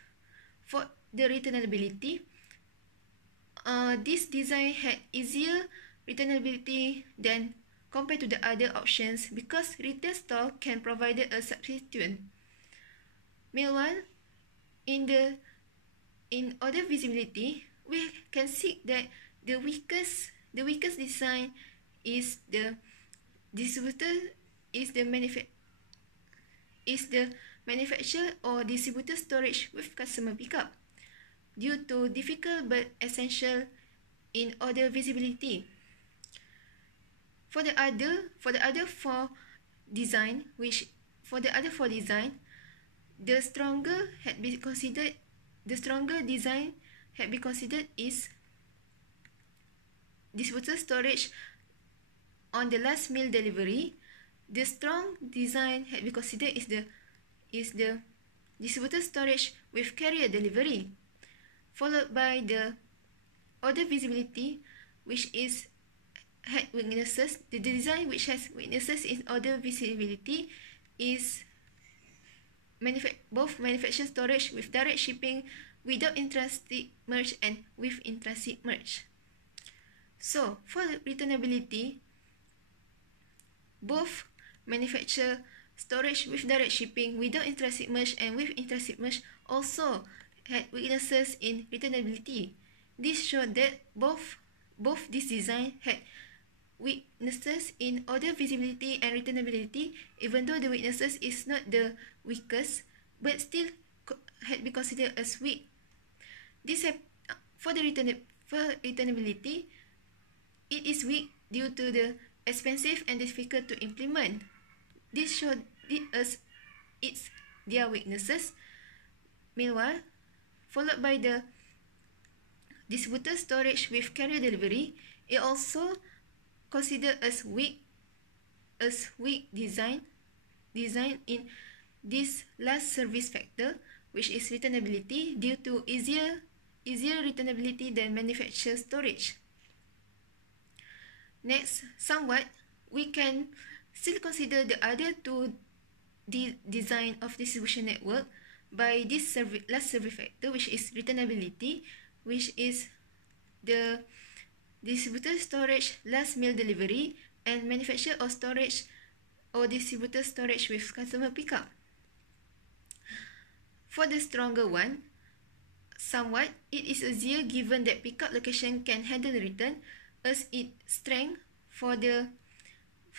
For the returnability, this design had easier returnability than compared to the other options because retail store can provide a substitute. Meanwhile, in order visibility, we can see that the weakest design is the manufacturer or distributor storage with customer pickup, due to difficult but essential in order visibility. For the other four design, the stronger design had been considered is distributor storage on the last mile delivery. The strong design had been considered is the distributor storage with carrier delivery, followed by the order visibility, which had weaknesses. The design which has weaknesses in order visibility is both manufactured storage with direct shipping without in-transit merge and with in-transit merge. So for returnability, both manufactured storage with direct shipping without in-transit merge and with in-transit merge also had weaknesses in returnability. This showed that both this design had weaknesses in order visibility and returnability, even though the weaknesses is not the weakest, but still had been considered as weak. For returnability, it is weak due to the expensive and difficult to implement. This showed us their weaknesses. Meanwhile, followed by the distributor storage with carrier delivery, it also considered as weak design in this last service factor, which is returnability, due to easier returnability than manufactured storage. Next, somewhat, we can still consider the other two design of distribution network by this last service factor, which is returnability, which is the distributor storage last mile delivery and manufacturer or storage or distributor storage with customer pickup. For the stronger one, somewhat, it is easier given that pickup location can handle return, as its strength for the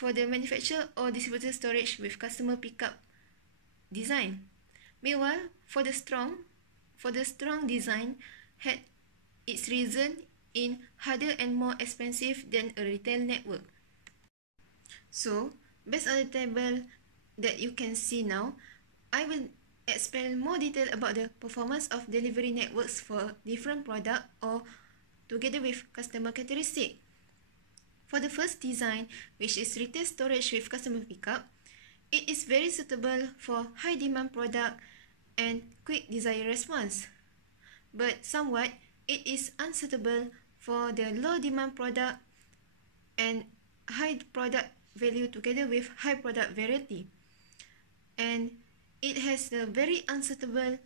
manufacturer or distributor storage with customer pickup design. Meanwhile, for the strong design had its reason in harder and more expensive than a retail network. So, based on the table that you can see now, I will explain more detail about the performance of delivery networks for different product or together with customer characteristic. For the first design, which is retail storage with customer pickup, it is very suitable for high demand product and quick desired response. But somewhat, it is unsuitable for the low demand product and high product value together with high product variety. And it has a very unsuitable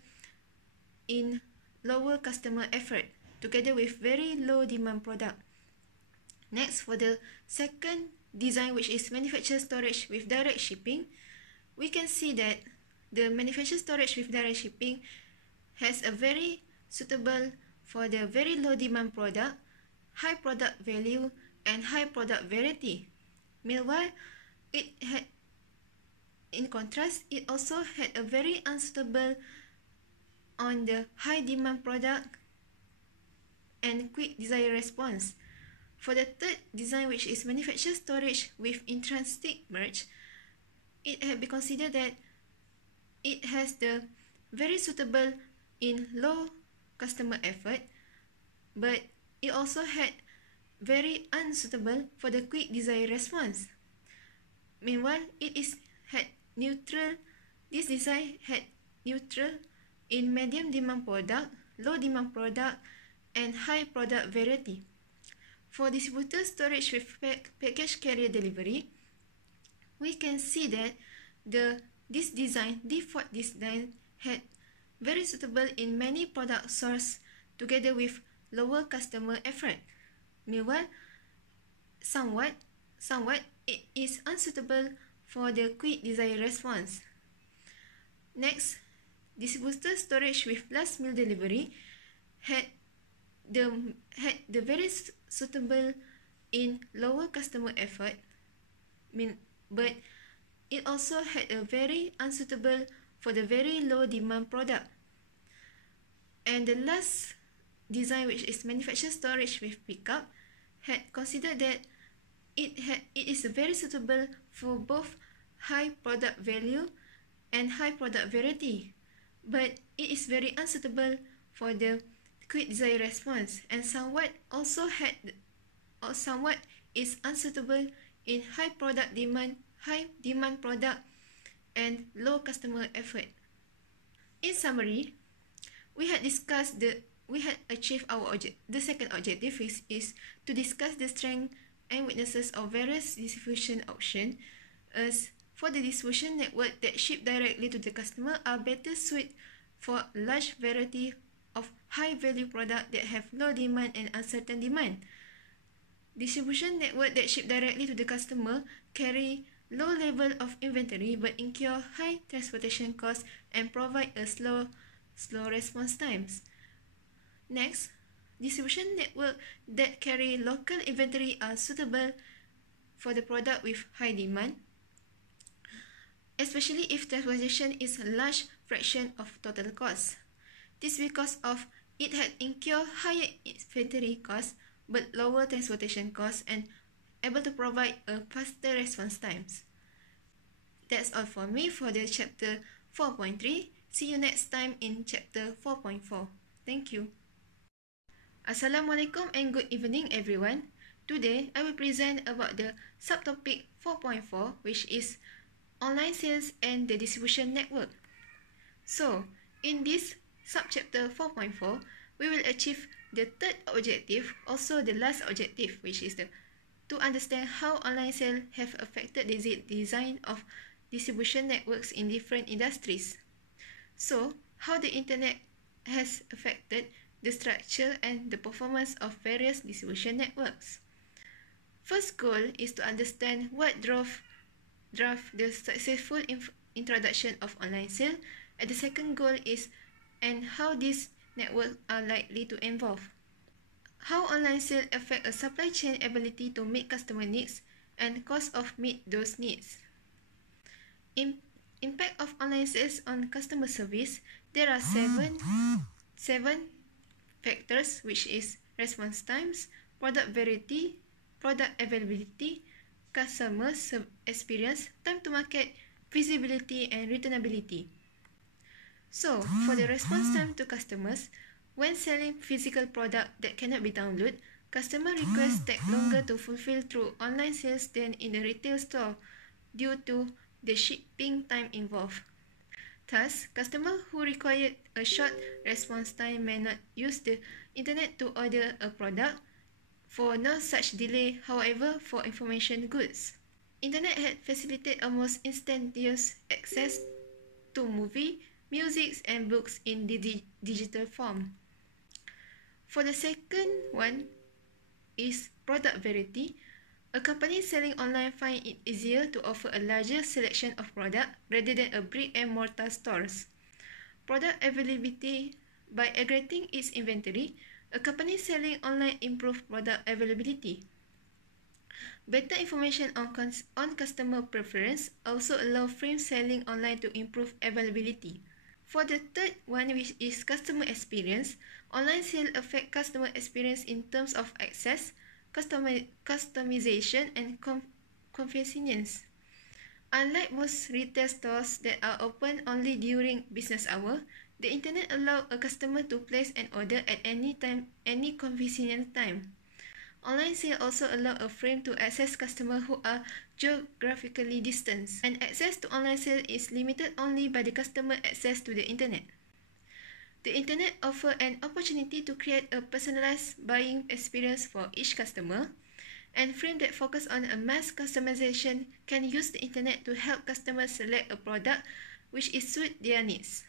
in lower customer effort together with very low demand product. Next, for the second design, which is manufacturer storage with direct shipping, we can see that the manufacturer storage with direct shipping has a very suitable for the very low demand product, high product value, and high product variety. Meanwhile, in contrast, it also had a very unsuitable on the high demand product and quick desired response. For the third design, which is manufacturer storage with intrinsic merge, it had been considered that it has the very suitable in low customer effort, but it also had very unsuitable for the quick desired response. Meanwhile, this design had neutral in medium demand product, low demand product, and high product variety. For distributor storage with package carrier delivery, we can see that this default design had very suitable in many product source together with lower customer effort. Meanwhile, somewhat it is unsuitable for the quick desired response. Next, distributor storage with last mile delivery had the very suitable in lower customer effort, but it also had a very unsuitable for the very low demand product. And the last design, which is manufacturer storage with pickup, had considered that it is very suitable for both high product value and high product variety, but it is very unsuitable for the quick desired response, and somewhat is unsuitable in high demand product and low customer effort. In summary, we had achieved our the second objective, which is to discuss the strengths and weaknesses of various distribution options. As for the distribution network that ship directly to the customer are better suited for large variety of high value product that have low demand and uncertain demand. Distribution network that ship directly to the customer carry low level of inventory but incur high transportation costs and provide a slow response times. Next, distribution network that carry local inventory are suitable for the product with high demand, especially if transportation is a large fraction of total cost. This because of it had incurred higher inventory costs but lower transportation costs and able to provide a faster response times. That's all for me for the chapter 4.3. See you next time in chapter 4.4. Thank you. Assalamualaikum and good evening everyone. Today I will present about the subtopic 4.4, which is online sales and the distribution network. So, in this subchapter 4.4, we will achieve the third objective, also the last objective, which is to understand how online sales have affected the design of distribution networks in different industries. So, how the internet has affected the structure and the performance of various distribution networks. First goal is to understand what drove the successful introduction of online sale, and the second goal is and how these networks are likely to evolve. How online sale affect a supply chain ability to meet customer needs and cost of meet those needs. Impact of online sales on customer service. There are seven factors, which is response times, product variety, product availability, customer experience, time to market, visibility, and returnability. So, for the response time to customers, when selling physical product that cannot be downloaded, customer requests take longer to fulfill through online sales than in the retail store due to the shipping time involved. Thus, customers who require a short response time may not use the internet to order a product. For no such delay, however, for information goods. Internet had facilitated almost instantaneous access to movie, music, and books in digital form. For the second one is product variety. A company selling online finds it easier to offer a larger selection of products rather than a brick-and-mortar stores. Product availability. By aggregating its inventory, a company selling online improves product availability. Better information on customer preference also allow frame selling online to improve availability. For the third one, which is customer experience, online sales affect customer experience in terms of access, customization, and convenience. Unlike most retail stores that are open only during business hours, the internet allows a customer to place an order at any time, any convenient time. Online sales also allow a frame to access customers who are geographically distant, and access to online sales is limited only by the customer access to the internet. The internet offers an opportunity to create a personalized buying experience for each customer, and frames that focus on a mass customization can use the internet to help customers select a product which is suit their needs.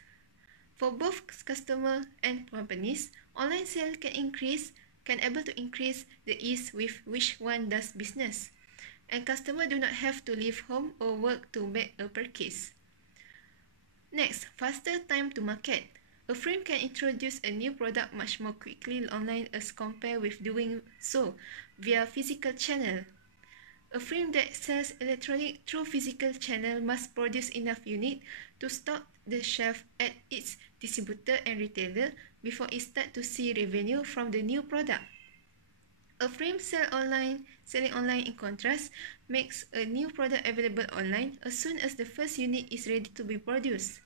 For both customers and companies, online sales can able to increase the ease with which one does business, and customers do not have to leave home or work to make a purchase. Next, faster time to market. A firm can introduce a new product much more quickly online as compared with doing so via physical channel. A firm that sells electronics through physical channel must produce enough units to stock the shelf at its distributor and retailer before it starts to see revenue from the new product. A firm selling online in contrast makes a new product available online as soon as the first unit is ready to be produced.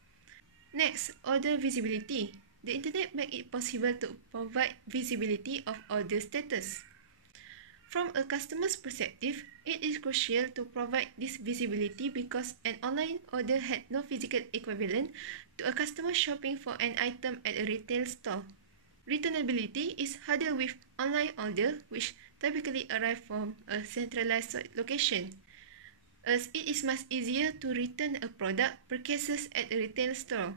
Next, order visibility. The internet makes it possible to provide visibility of order status. From a customer's perspective, it is crucial to provide this visibility because an online order had no physical equivalent to a customer shopping for an item at a retail store. Returnability is harder with online order, which typically arrive from a centralized location, as it is much easier to return a product purchased at a retail store.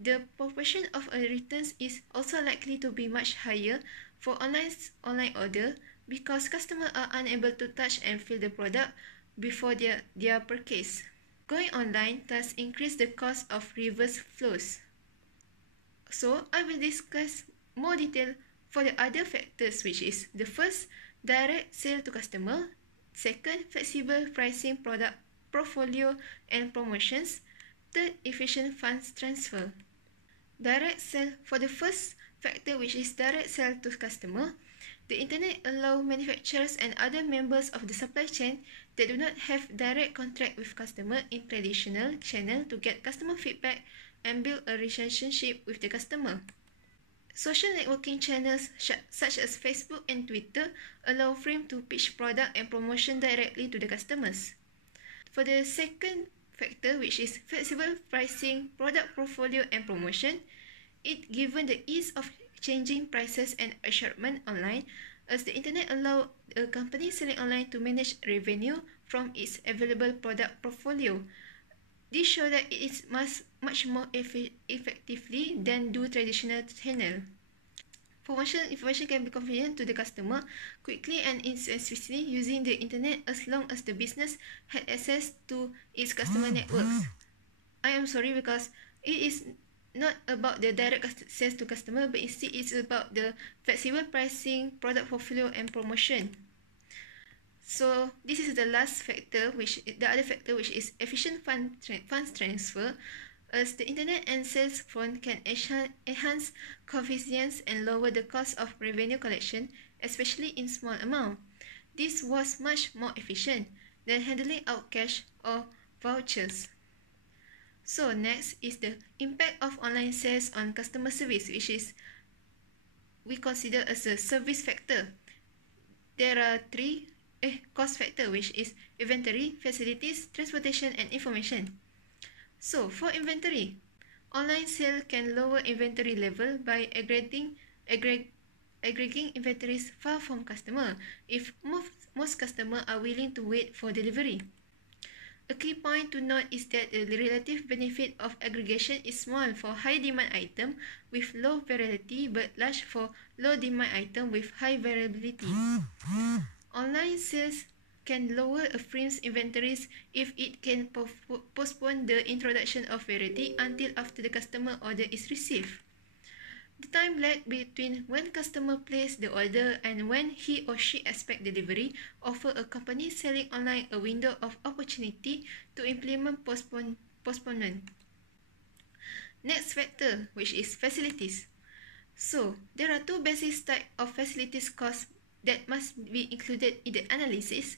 The proportion of returns is also likely to be much higher for online order because customers are unable to touch and feel the product before their purchase. Going online thus increase the cost of reverse flows. So I will discuss more detail for the other factors, which is the first, direct sale to customer. Second, flexible pricing, product portfolio and promotions. Third, efficient funds transfer. Direct sale. For the first factor, which is direct sale to customer, the internet allows manufacturers and other members of the supply chain that do not have direct contract with customer in traditional channel to get customer feedback and build a relationship with the customer. Social networking channels such as Facebook and Twitter allow firms to pitch product and promotion directly to the customers. For the second factor, which is flexible pricing, product portfolio and promotion, it given the ease of changing prices and assortment online, as the internet allows a company selling online to manage revenue from its available product portfolio. This shows that it is much more effectively than do traditional channel. Promotion information can be convenient to the customer quickly and inexpensively using the internet as long as the business had access to its customer networks. I am sorry because it is not about the direct sales to customer, but instead it's about the flexible pricing, product portfolio and promotion. So this is the last factor, the other factor which is efficient funds transfer, as the internet and sales phone can enhance convenience and lower the cost of revenue collection, especially in small amount. This was much more efficient than handling out cash or vouchers. So next is the impact of online sales on customer service, which is we consider as a service factor. There are three cost factor, which is inventory, facilities, transportation, and information. So for inventory, online sale can lower inventory level by aggregating inventories far from customer if most customers are willing to wait for delivery. A key point to note is that the relative benefit of aggregation is small for high demand item with low variability but large for low demand item with high variability. Online sales can lower a firm's inventories if it can postpone the introduction of variety until after the customer order is received. The time lag between when customer place the order and when he or she expect delivery offer a company selling online a window of opportunity to implement postponement. Next factor, which is facilities. So, there are two basic types of facilities costs that must be included in the analysis,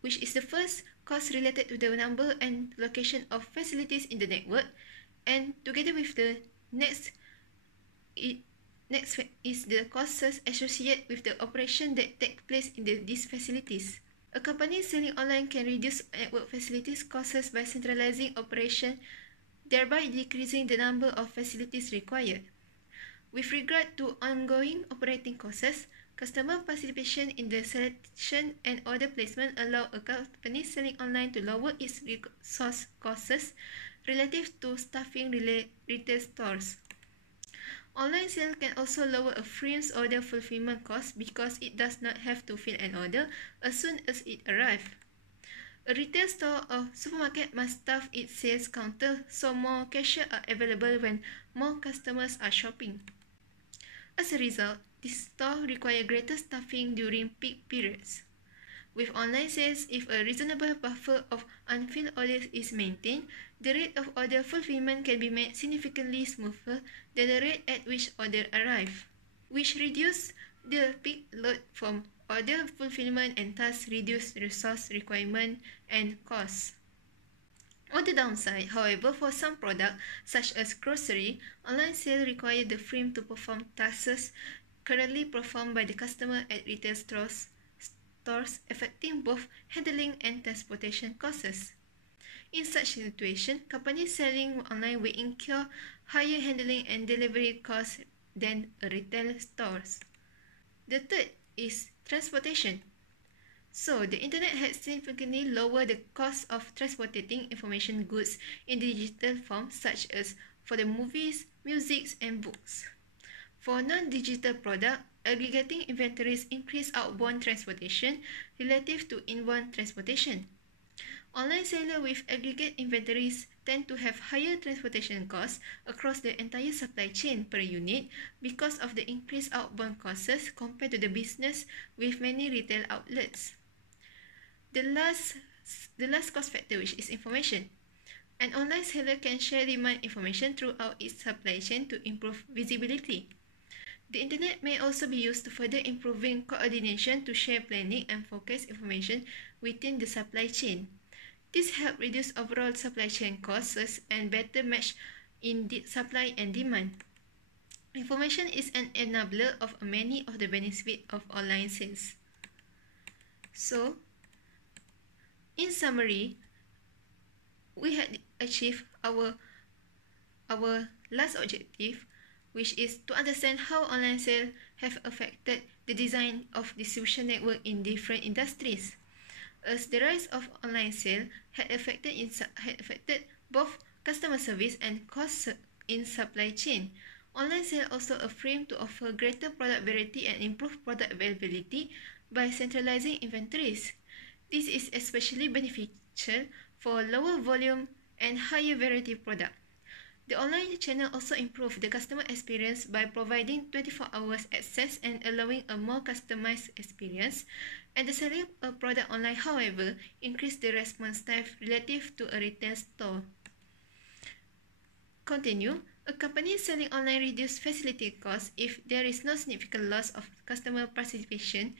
which is the first cost related to the number and location of facilities in the network, and together with the next is the costs associated with the operation that take place in these facilities. A company selling online can reduce network facilities costs by centralizing operation, thereby decreasing the number of facilities required. With regard to ongoing operating costs, customer participation in the selection and order placement allow a company selling online to lower its resource costs relative to staffing retail stores. Online sale can also lower a firm's order fulfillment cost because it does not have to fill an order as soon as it arrives. A retail store or supermarket must staff its sales counter so more cashiers are available when more customers are shopping. As a result, this store requires greater staffing during peak periods. With online sales, if a reasonable buffer of unfilled orders is maintained, the rate of order fulfillment can be made significantly smoother than the rate at which orders arrive, which reduces the peak load from order fulfillment and thus reduce resource requirement and costs. On the downside, however, for some products, such as grocery, online sales require the firm to perform tasks currently performed by the customer at retail stores, affecting both handling and transportation costs. In such situation, companies selling online will incur higher handling and delivery costs than a retail stores. The third is transportation. So, the internet has significantly lowered the cost of transporting information goods in digital form, such as for the movies, music, and books. For non-digital products, aggregating inventories increase outbound transportation relative to inbound transportation. Online sellers with aggregate inventories tend to have higher transportation costs across the entire supply chain per unit because of the increased outbound costs compared to the business with many retail outlets. The last cost factor, which is information. An online seller can share demand information throughout its supply chain to improve visibility. The internet may also be used to further improving coordination to share planning and forecast information within the supply chain. This helps reduce overall supply chain costs and better match in the supply and demand. Information is an enabler of many of the benefits of online sales. So, in summary, we had achieved our last objective, which is to understand how online sales have affected the design of distribution network in different industries. As the rise of online sales had affected both customer service and costs in supply chain, online sales also affirm to offer greater product variety and improve product availability by centralizing inventories. This is especially beneficial for lower volume and higher variety product. The online channel also improved the customer experience by providing 24 hours access and allowing a more customized experience. And the selling a product online, however, increased the response time relative to a retail store. Continue. A company selling online reduces facility costs if there is no significant loss of customer participation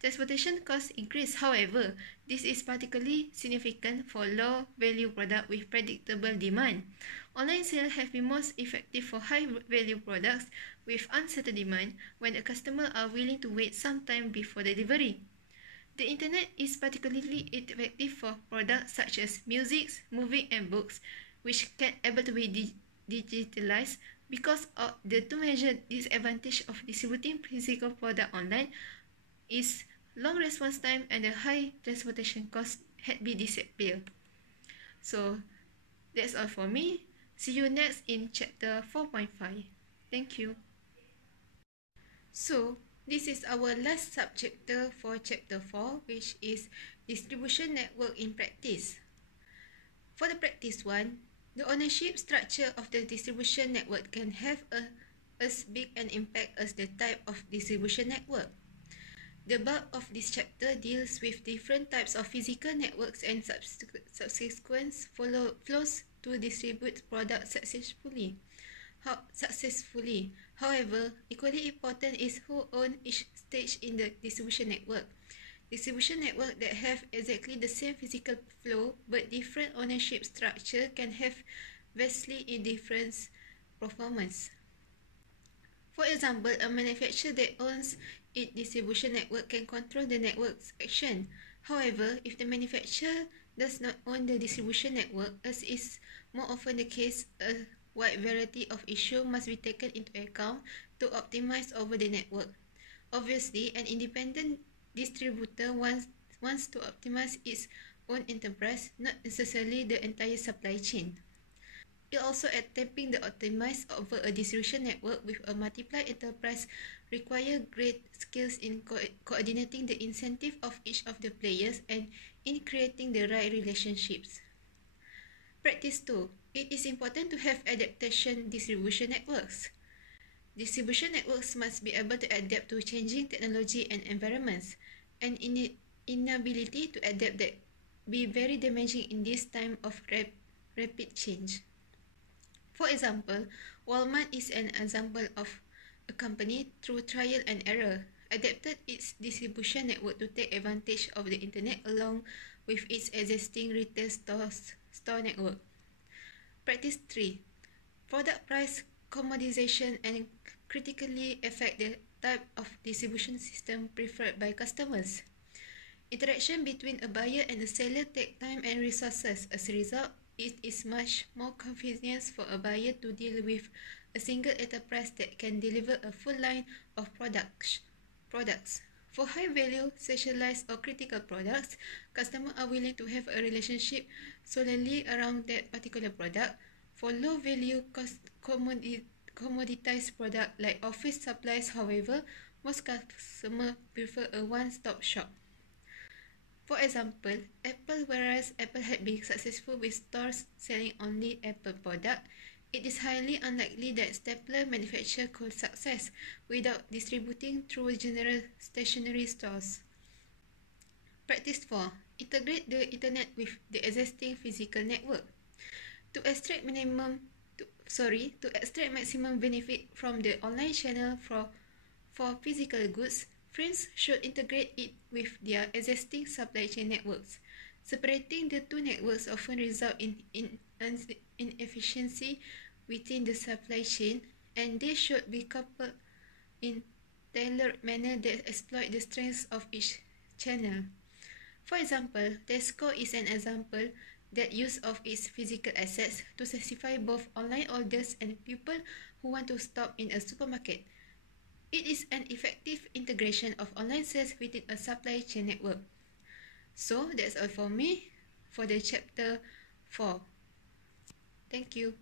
Transportation costs increase. However, this is particularly significant for low-value products with predictable demand. Online sales have been most effective for high-value products with uncertain demand when the customers are willing to wait some time before delivery. The internet is particularly effective for products such as music, movies, and books, which can able to be digitalized. Because of the two major disadvantages of distributing physical product online is long response time and the high transportation cost had been disappeared. So that's all for me. See you next in chapter 4.5. Thank you. So this is our last subchapter for chapter 4, which is distribution network in practice. For the practice one, the ownership structure of the distribution network can have as big an impact as the type of distribution network. The bulk of this chapter deals with different types of physical networks and subsequent flows to distribute products successfully. However, equally important is who owns each stage in the distribution network. Distribution networks that have exactly the same physical flow but different ownership structure can have vastly different performance. For example, a manufacturer that owns its distribution network can control the network's action. However, if the manufacturer does not own the distribution network, as is more often the case, a wide variety of issues must be taken into account to optimize over the network. Obviously, an independent distributor wants to optimize its own enterprise, not necessarily the entire supply chain. It also attempting to optimize over a distribution network with a multiplied enterprise require great skills in coordinating the incentive of each of the players and in creating the right relationships. Practice 2. It is important to have adaptation distribution networks. Distribution networks must be able to adapt to changing technology and environments. An inability to adapt that be very damaging in this time of rapid change. For example, Walmart is an example of a company through trial and error adapted its distribution network to take advantage of the internet along with its existing retail store network. Practice 3. Product price commoditization and critically affect the type of distribution system preferred by customers. Interaction between a buyer and a seller take time and resources. As a result, it is much more convenient for a buyer to deal with a single enterprise that can deliver a full line of products. For high-value, specialized or critical products, customers are willing to have a relationship solely around that particular product. For low-value, commoditized products like office supplies, however, most customers prefer a one-stop shop. For example, Apple, whereas Apple had been successful with stores selling only Apple products, it is highly unlikely that stapler manufacturer could succeed without distributing through general stationery stores. Practice 4. Integrate the internet with the existing physical network. To extract maximum benefit from the online channel for physical goods, firms should integrate it with their existing supply chain networks. Separating the two networks often results in inefficiency within the supply chain, and they should be coupled in tailored manner that exploit the strengths of each channel. For example, Tesco is an example that use of its physical assets to satisfy both online orders and people who want to stop in a supermarket. It is an effective integration of online sales within a supply chain network. So that's all for me for the chapter 4. Thank you.